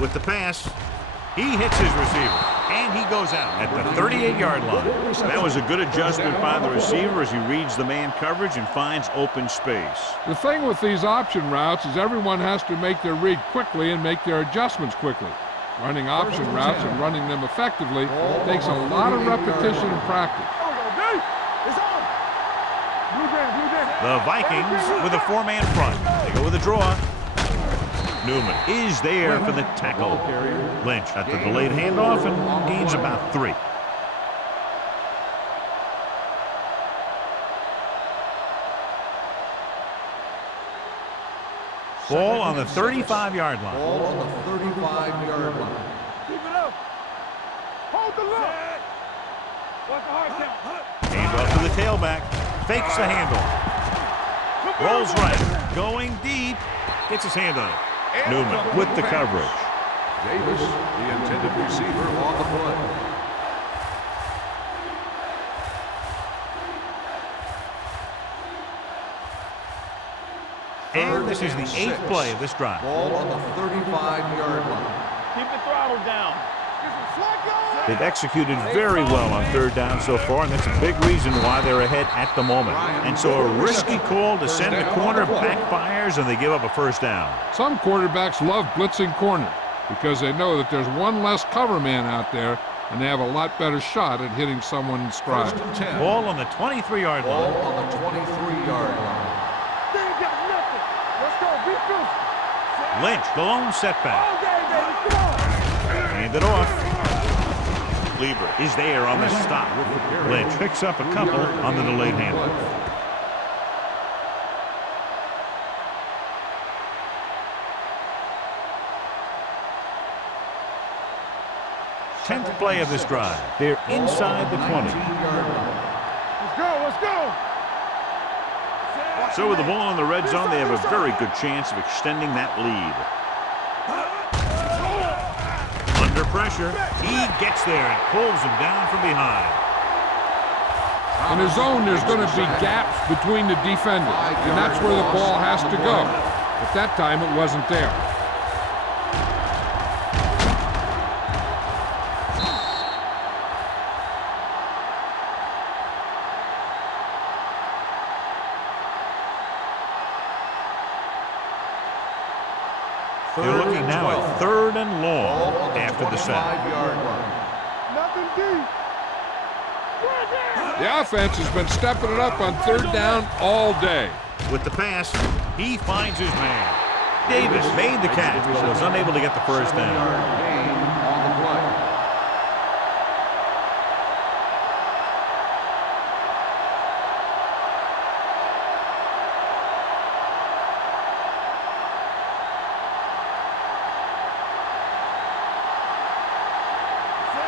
With the pass, he hits his receiver, and he goes out at the 38-yard line. That was a good adjustment by the receiver as he reads the man coverage and finds open space. The thing with these option routes is everyone has to make their read quickly and make their adjustments quickly. Running option routes and running them effectively takes a lot of repetition and practice. The Vikings with a four-man front. They go with a draw. Newman is there for the tackle. Lynch at the delayed handoff and gains about 3. Ball on the 35-yard line. Ball on the 35-yard line. Keep it up. Hold the look. What's the hard count? Handoff to the tailback. Fakes the handoff. Rolls right. Going deep. Gets his hand on it. Newman with the coverage. Davis, the intended receiver on the play. And this is the 8th play of this drive. Ball on the 35-yard line. Keep the throttle down. They've executed very well on third down so far, and that's a big reason why they're ahead at the moment. And so a risky call to send the corner backfires, and they give up a first down. Some quarterbacks love blitzing corner because they know that there's one less cover man out there, and they have a lot better shot at hitting someone in stride. First and 10. Ball on the 23-yard Ball line. on the 23-yard line. They ain't got nothing. Let's go. Be true. Lynch, the lone setback. All day, baby. Come on. Hand it off. Lieber is there on the stop. Lynch picks up a couple on the delayed handoff. Tenth play of this drive. They're inside the 20. Let's go. Let's go. So with the ball in the red zone, they have a very good chance of extending that lead. Under pressure, he gets there and pulls him down from behind. In the zone, there's going to be gaps between the defenders, and that's where the ball has to go. At that time, it wasn't there. They're looking now at 3rd and long after the sack. Nothing deep. The offense has been stepping it up on third down all day. With the pass, he finds his man. Davis made the catch, but was unable to get the first down.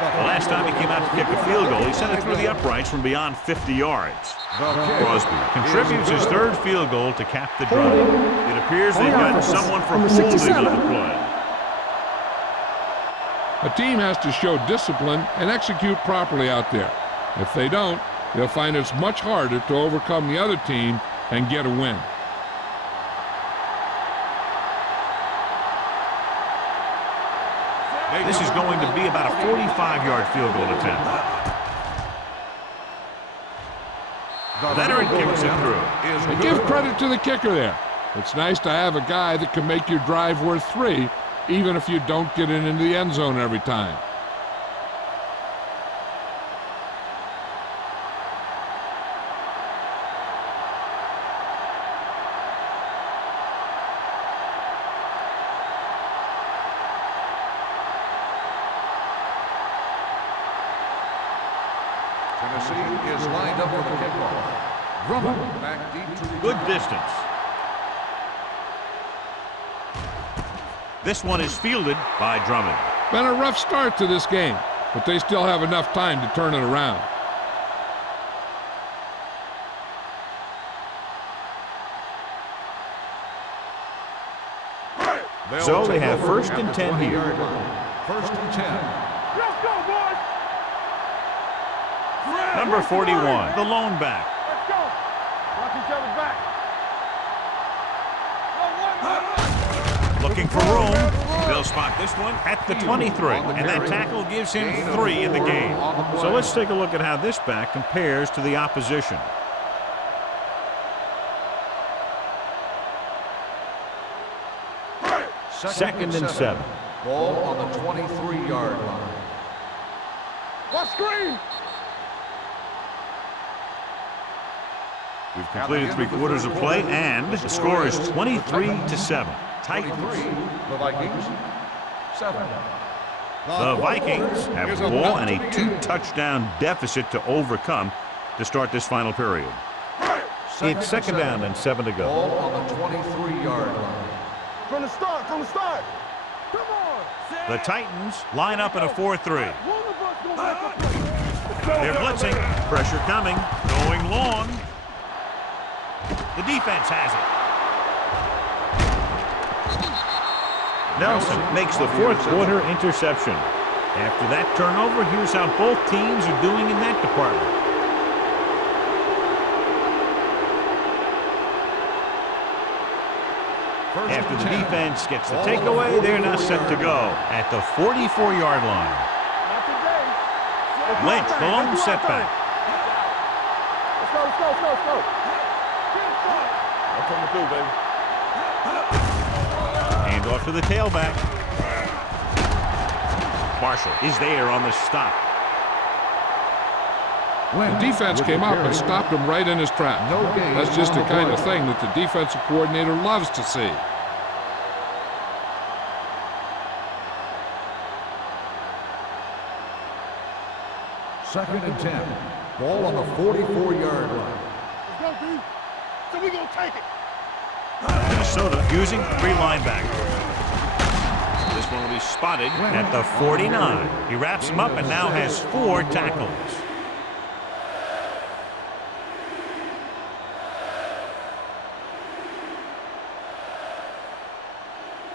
The last time he came out to kick a field goal, he sent it through the uprights from beyond 50 yards. Crosby contributes his 3rd field goal to cap the drive. It appears they've gotten someone for holding on the play. A team has to show discipline and execute properly out there. If they don't, they'll find it's much harder to overcome the other team and get a win. This is going to be about a 45-yard field goal attempt. Veteran kicks it through. And give credit to the kicker there. It's nice to have a guy that can make your drive worth 3, even if you don't get it into the end zone every time. Tennessee is lined up for the kickoff. Drummond back deep to the Good distance. This one is fielded by Drummond. Been a rough start to this game, but they still have enough time to turn it around. So they have 1st and 10 here. 1st and 10. Let's go, boys. Number 41, the lone back. Let's go. Watch each other back. looking for room. They'll spot this one at the 23, and that tackle gives him 3 in the game. So let's take a look at how this back compares to the opposition. Second and 7. Ball on the 23-yard line. What screen? We've completed 3/4 of play, and the score is 23-7. Tight. 23, the Vikings. 7. The Vikings have the ball and a 2-touchdown deficit to overcome to start this final period. It's second down and 7 to go. Ball on the 23-yard line. From the start, from the start. Come on. The Titans line up in a 4-3. One of us gonna make a play. They're blitzing. Pressure coming. Going long. The defense has it. Nelson makes the 4th-quarter interception. After that turnover, here's how both teams are doing in that department. After the defense gets the takeaway, they're now set to go at the 44-yard line. Not today. Lynch, the lone setback. Let's go, let's go, let's go, let's go. I'm coming through, baby. Hand off to the tailback. Marshall is there on the stop. The defense came up and stopped him right in his trap. That's just the kind of thing that the defensive coordinator loves to see. Second and 10. Ball on the 44-yard line. Let's go, B. So we gonna take it. Minnesota using 3 linebackers. This one will be spotted at the 49. He wraps him up and now has 4 tackles.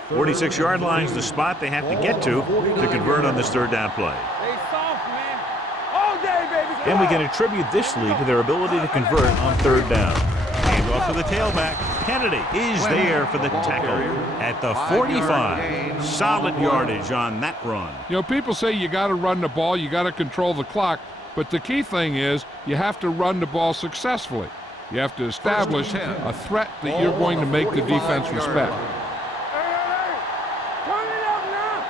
46-yard line is the spot they have to get to convert on this 3rd down play. Stay soft, man. All day, baby. And we can attribute this lead to their ability to convert on 3rd down. Hand off to the tailback. Kennedy is there for the tackle at the 45. Solid yardage on that run. You know, people say you got to run the ball, you got to control the clock, but the key thing is you have to run the ball successfully. You have to establish a threat that you're going to make the defense respect. Turn it up now.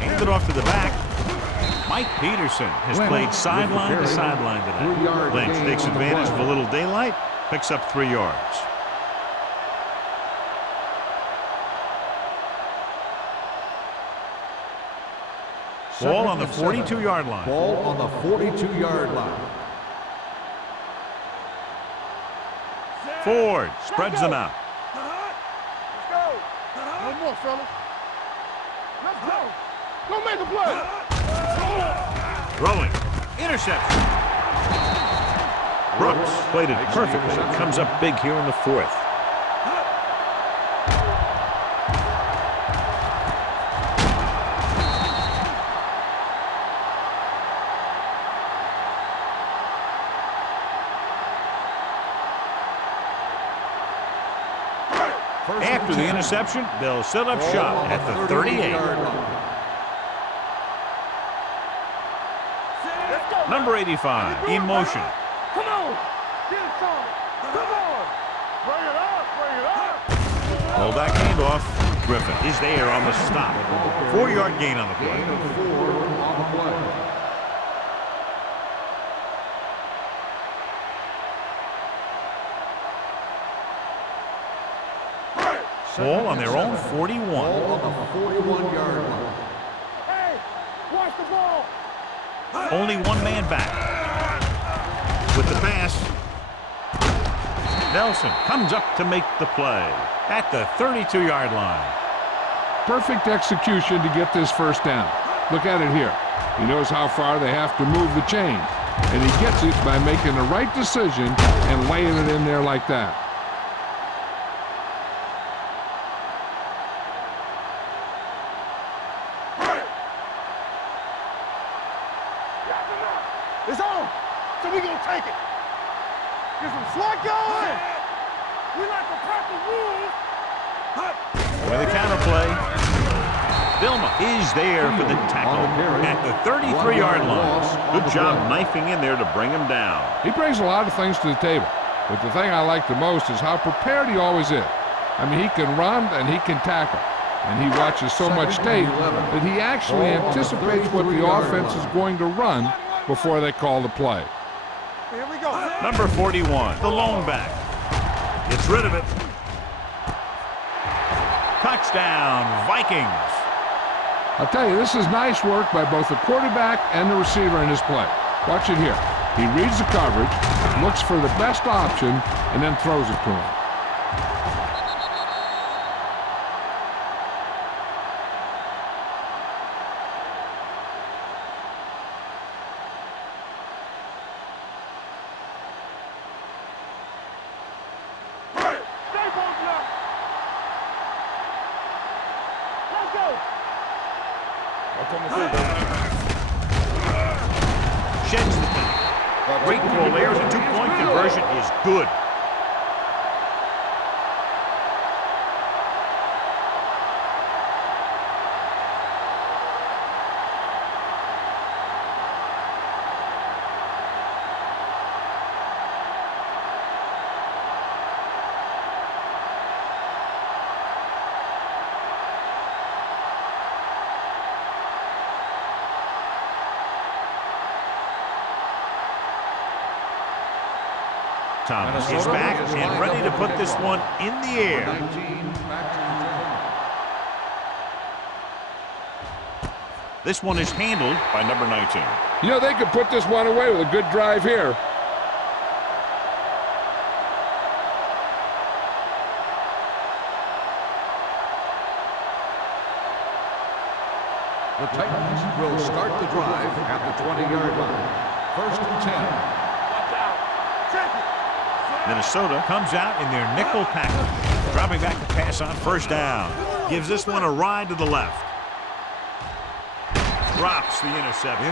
Hand it off to the back. Mike Peterson has played sideline to sideline today. Lynch takes advantage of a little daylight, picks up 3 yards. Ball on the 42-yard line. Ball on the 42-yard line. Ford spreads them out. Let's go. One more, fellas. Let's go. Go make a play. Throwing. Interception. Brooks played it perfectly. Comes up big here in the 4th. After the interception, they'll set up shop at the 38. Number 85 in motion. Come on. Get it on. Come on. Bring it up. Bring it up. Fullback handoff. Griffin is there on the stop. 4-yard gain on the play. Gain of 4 on the play. Ball on their own 41. Ball on the 41-yard line. Hey, watch the ball. Only 1 man back. With the pass, Nelson comes up to make the play at the 32-yard line. Perfect execution to get this 1st down. Look at it here. He knows how far they have to move the chains, and he gets it by making the right decision and laying it in there like that. It's on. So we gonna take it. Get some slot going. We like to practice rules. With a counter play, Vilma is there for the tackle at the 33-yard line. Good job knifing in there to bring him down. He brings a lot of things to the table, but the thing I like the most is how prepared he always is. I mean, he can run and he can tackle, and he watches so much tape that he actually anticipates what the offense is going to run before they call the play. Here we go. Number 41, the lone back. Gets rid of it. Touchdown, Vikings. I'll tell you, this is nice work by both the quarterback and the receiver in this play. Watch it here. He reads the coverage, looks for the best option, and then throws it to him. Sheds the thing. Great throw there. The two-point conversion is good. Thomas is back and ready to put this one in the air. This one is handled by number 19. You know, they could put this one away with a good drive here. The Titans will start the drive at the 20-yard line. 1st and 10. Minnesota comes out in their nickel package, dropping back to pass on 1st down. Gives this one a ride to the left. Drops the interception.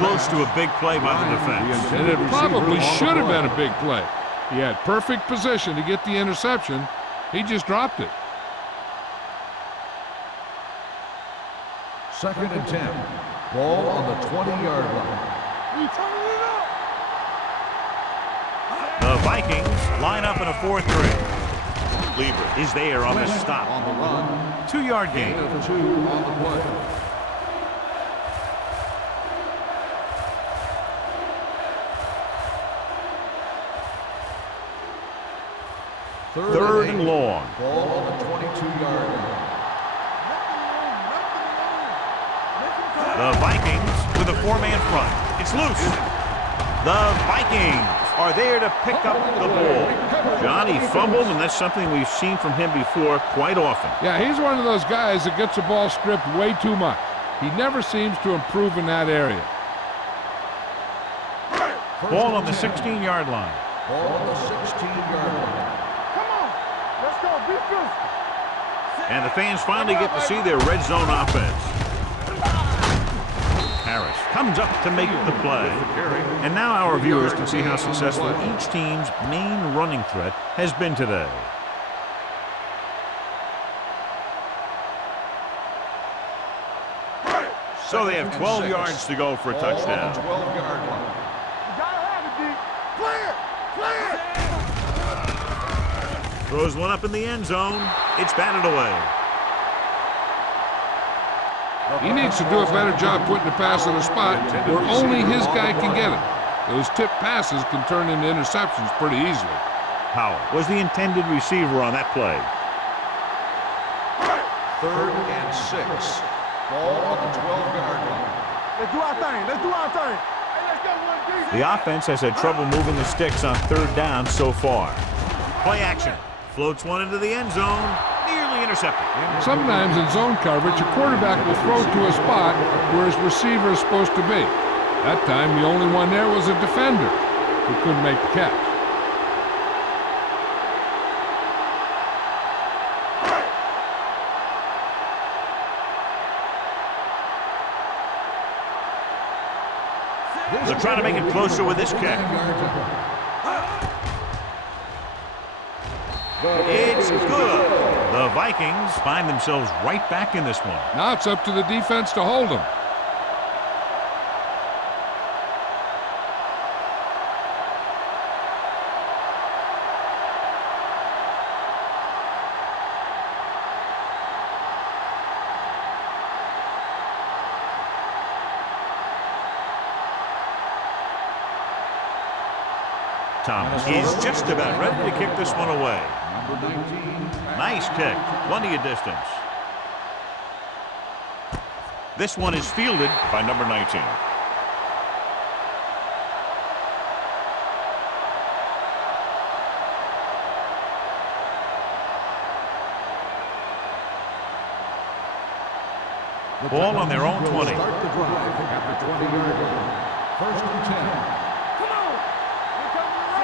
Close to a big play by the defense. And it probably should have been a big play. He had perfect position to get the interception. He just dropped it. 2nd and 10. Ball on the 20-yard line. The Vikings line up in a 4-3. Lieber is there on the stop. On the run. 2-yard gain. Gain of 2 on the play. Third and long. Ball on the 22-yard line. The Vikings with a 4-man front. It's loose. The Vikings are there to pick up the ball. Johnny fumbled, and that's something we've seen from him before quite often. Yeah, he's one of those guys that gets the ball stripped way too much. He never seems to improve in that area. Ball on the 16-yard line. Ball on the 16-yard line. Come on. Let's go. Be physical. And the fans finally get to see their red zone offense. Harris comes up to make the play. And now our viewers can see how successful each team's main running threat has been today. So they have 12 yards to go for a touchdown. 12-yard line. You gotta have it, D. Clear. Clear. Throws one up in the end zone. It's batted away. He needs to do a better job putting the pass in a spot where only his guy can get it. Those tip passes can turn into interceptions pretty easily. Powell was the intended receiver on that play. 3rd and 6. Ball on the 12-yard line. Let's do our thing. Let's do our thing. Hey, let's go 1 D. The offense has had trouble moving the sticks on 3rd down so far. Play action. Floats one into the end zone. Nearly intercepted. Sometimes in zone coverage, a quarterback will throw to a spot where his receiver is supposed to be. That time, the only one there was a defender who couldn't make the catch. They're trying to make it closer with this kick. It's good. The Vikings find themselves right back in this one. Now it's up to the defense to hold them. Thomas is just about ready to kick this one away. Number 19. Nice kick. Plenty of distance. This one is fielded by number 19. Ball on their own 20. Start the drive at the 20-yard line. First and 10.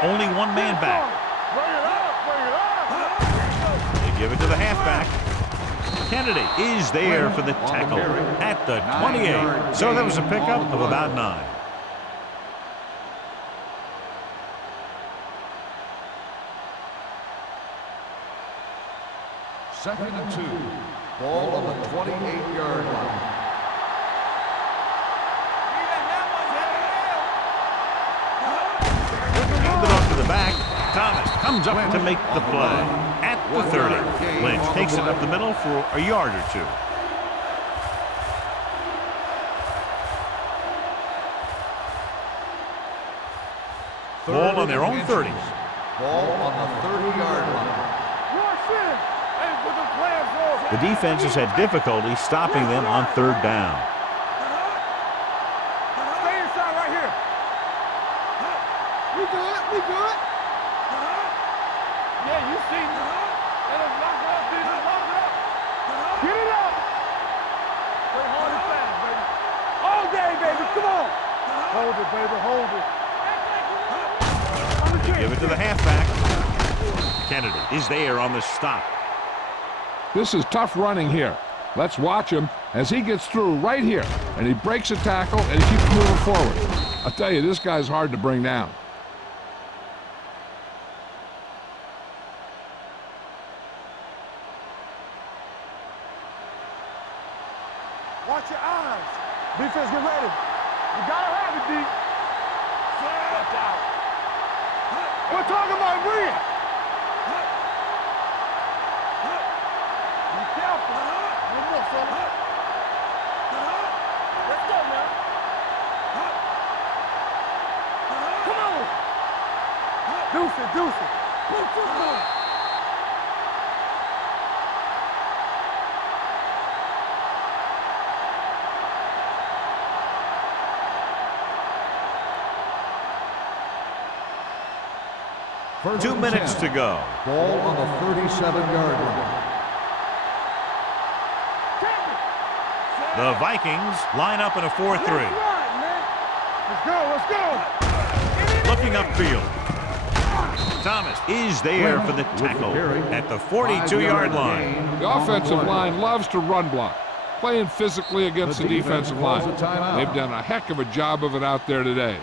Only one man back. They give it to the halfback. Kennedy is there for the tackle at the 28. So that was a pickup of about 9. Second and 2. Ball on the 28-yard line. Handed off to the back. Thomas comes up to make the play at the 30. Lynch takes it up the middle for a yard or 2. Ball on their own 30. Ball on the 30-yard line. The defense has had difficulty stopping them on 3rd down. Stay inside right here. We good. We good. Yeah, you see me. Let us lock it up, dude. Lock it up. Get it up. Play hard and fast, baby. All day, baby. Come on. Hold it, baby. Hold it. They give it to the halfback. Kennedy is there on the stop. This is tough running here. Let's watch him as he gets through right here, and he breaks a tackle, and he keeps moving forward. I'll tell you, this guy's hard to bring down. Watch your eyes. Defense, get ready. You gotta have it, D. Watch out. We're talking about win. Be careful. One more, fella. Let's go, man. Come on. Deuce it, deuce it. Pull football. First 2 and minutes 10. to go. Ball on the 37-yard line. The Vikings line up in a 4-3. Let's go, let's go. Looking upfield. Thomas is there for the tackle at the 42-yard line. The offensive line loves to run block, playing physically against the defensive line. They've done a heck of a job of it out there today.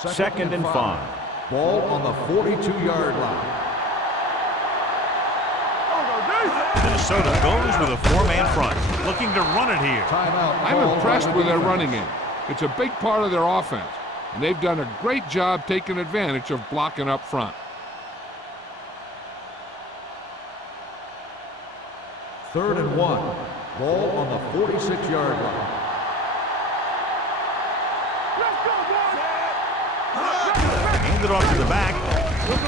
Second and 5. Ball on the 42-yard line. Minnesota goes with a 4-man front, looking to run it here. Timeout. I'm impressed with their running game. It's a big part of their offense, and they've done a great job taking advantage of blocking up front. Third and 1. Ball on the 46-yard line. Handed off to the back.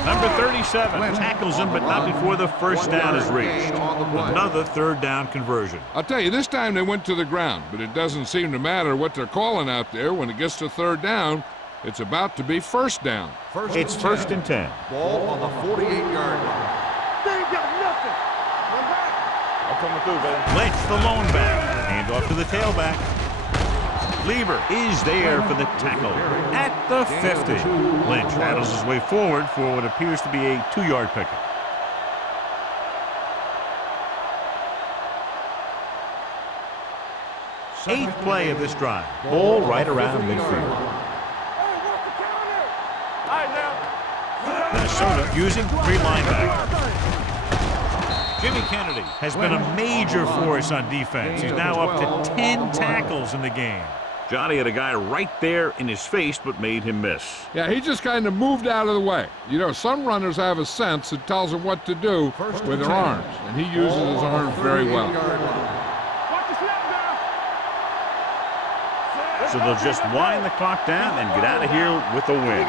Number 37 tackles him, but not before the first down is reached. Another 3rd down conversion. I'll tell you, this time they went to the ground, but it doesn't seem to matter what they're calling out there. When it gets to 3rd down, it's about to be 1st down. It's 1st and 10. Ball on the 48-yard line. They ain't got nothing. Run back. I'm coming through, baby. Lynch, the lone back. Hand off to the tailback. Lieber is there for the tackle at the 50. Lynch battles his way forward for what appears to be a 2-yard pickup. 8th play of this drive. Ball right around midfield. Minnesota using 3 linebackers. Jimmy Kennedy has been a major force on defense. He's now up to 10 tackles in the game. Johnny had a guy right there in his face, but made him miss. Yeah, he just kind of moved out of the way. You know, some runners have a sense that tells them what to do with their arms, and he uses his arms very well. So they'll just wind the clock down and get out of here with a win.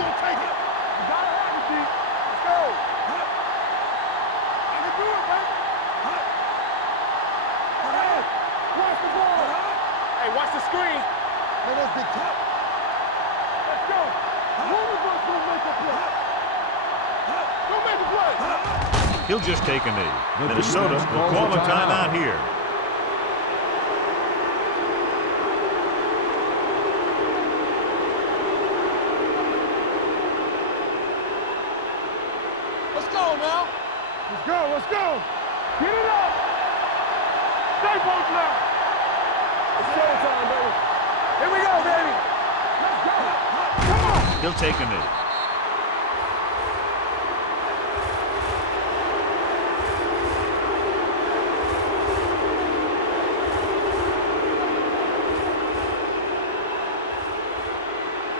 Watch the screen. Let's go. One of us will make a play. Don't make a play. He'll just take a knee. Minnesota will call a timeout here. Let's go now. Let's go. Get it up. Stay both now. It's showtime, baby. Here we go, baby. Let's go. Come on. He'll take a knee.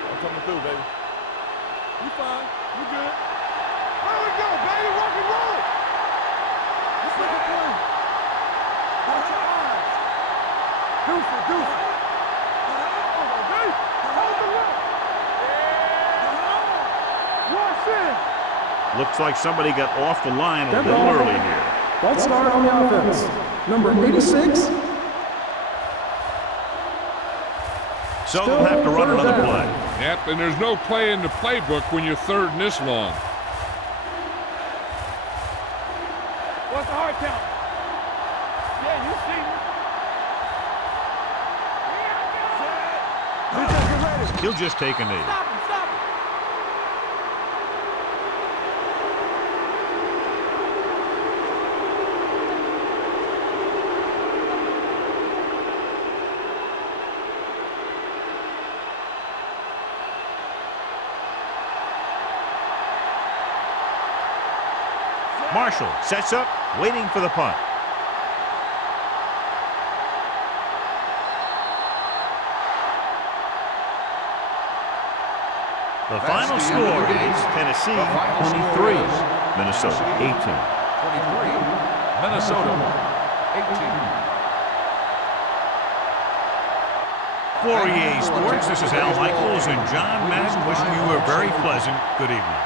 I'm coming through, baby. You fine. You good. There we go, baby. Rock and roll. Let's make a play. Watch your eyes. Deuce it. Hold on, baby. Hold the look. Watch it. Looks like somebody got off the line a Dead little ball. early here. False start on the offense. Number 86. So they'll have to run another play. Yep, and there's no play in the playbook when you're third and this long. What's the hard count? Yeah, you see me. Defense ready. He'll just take a knee. Stop him. Marshall sets up, waiting for the punt. The final score is Tennessee 23, Minnesota 18. 23, Minnesota 18. For EA Sports, this is Al Michaels and John Madden wishing you a very pleasant good evening.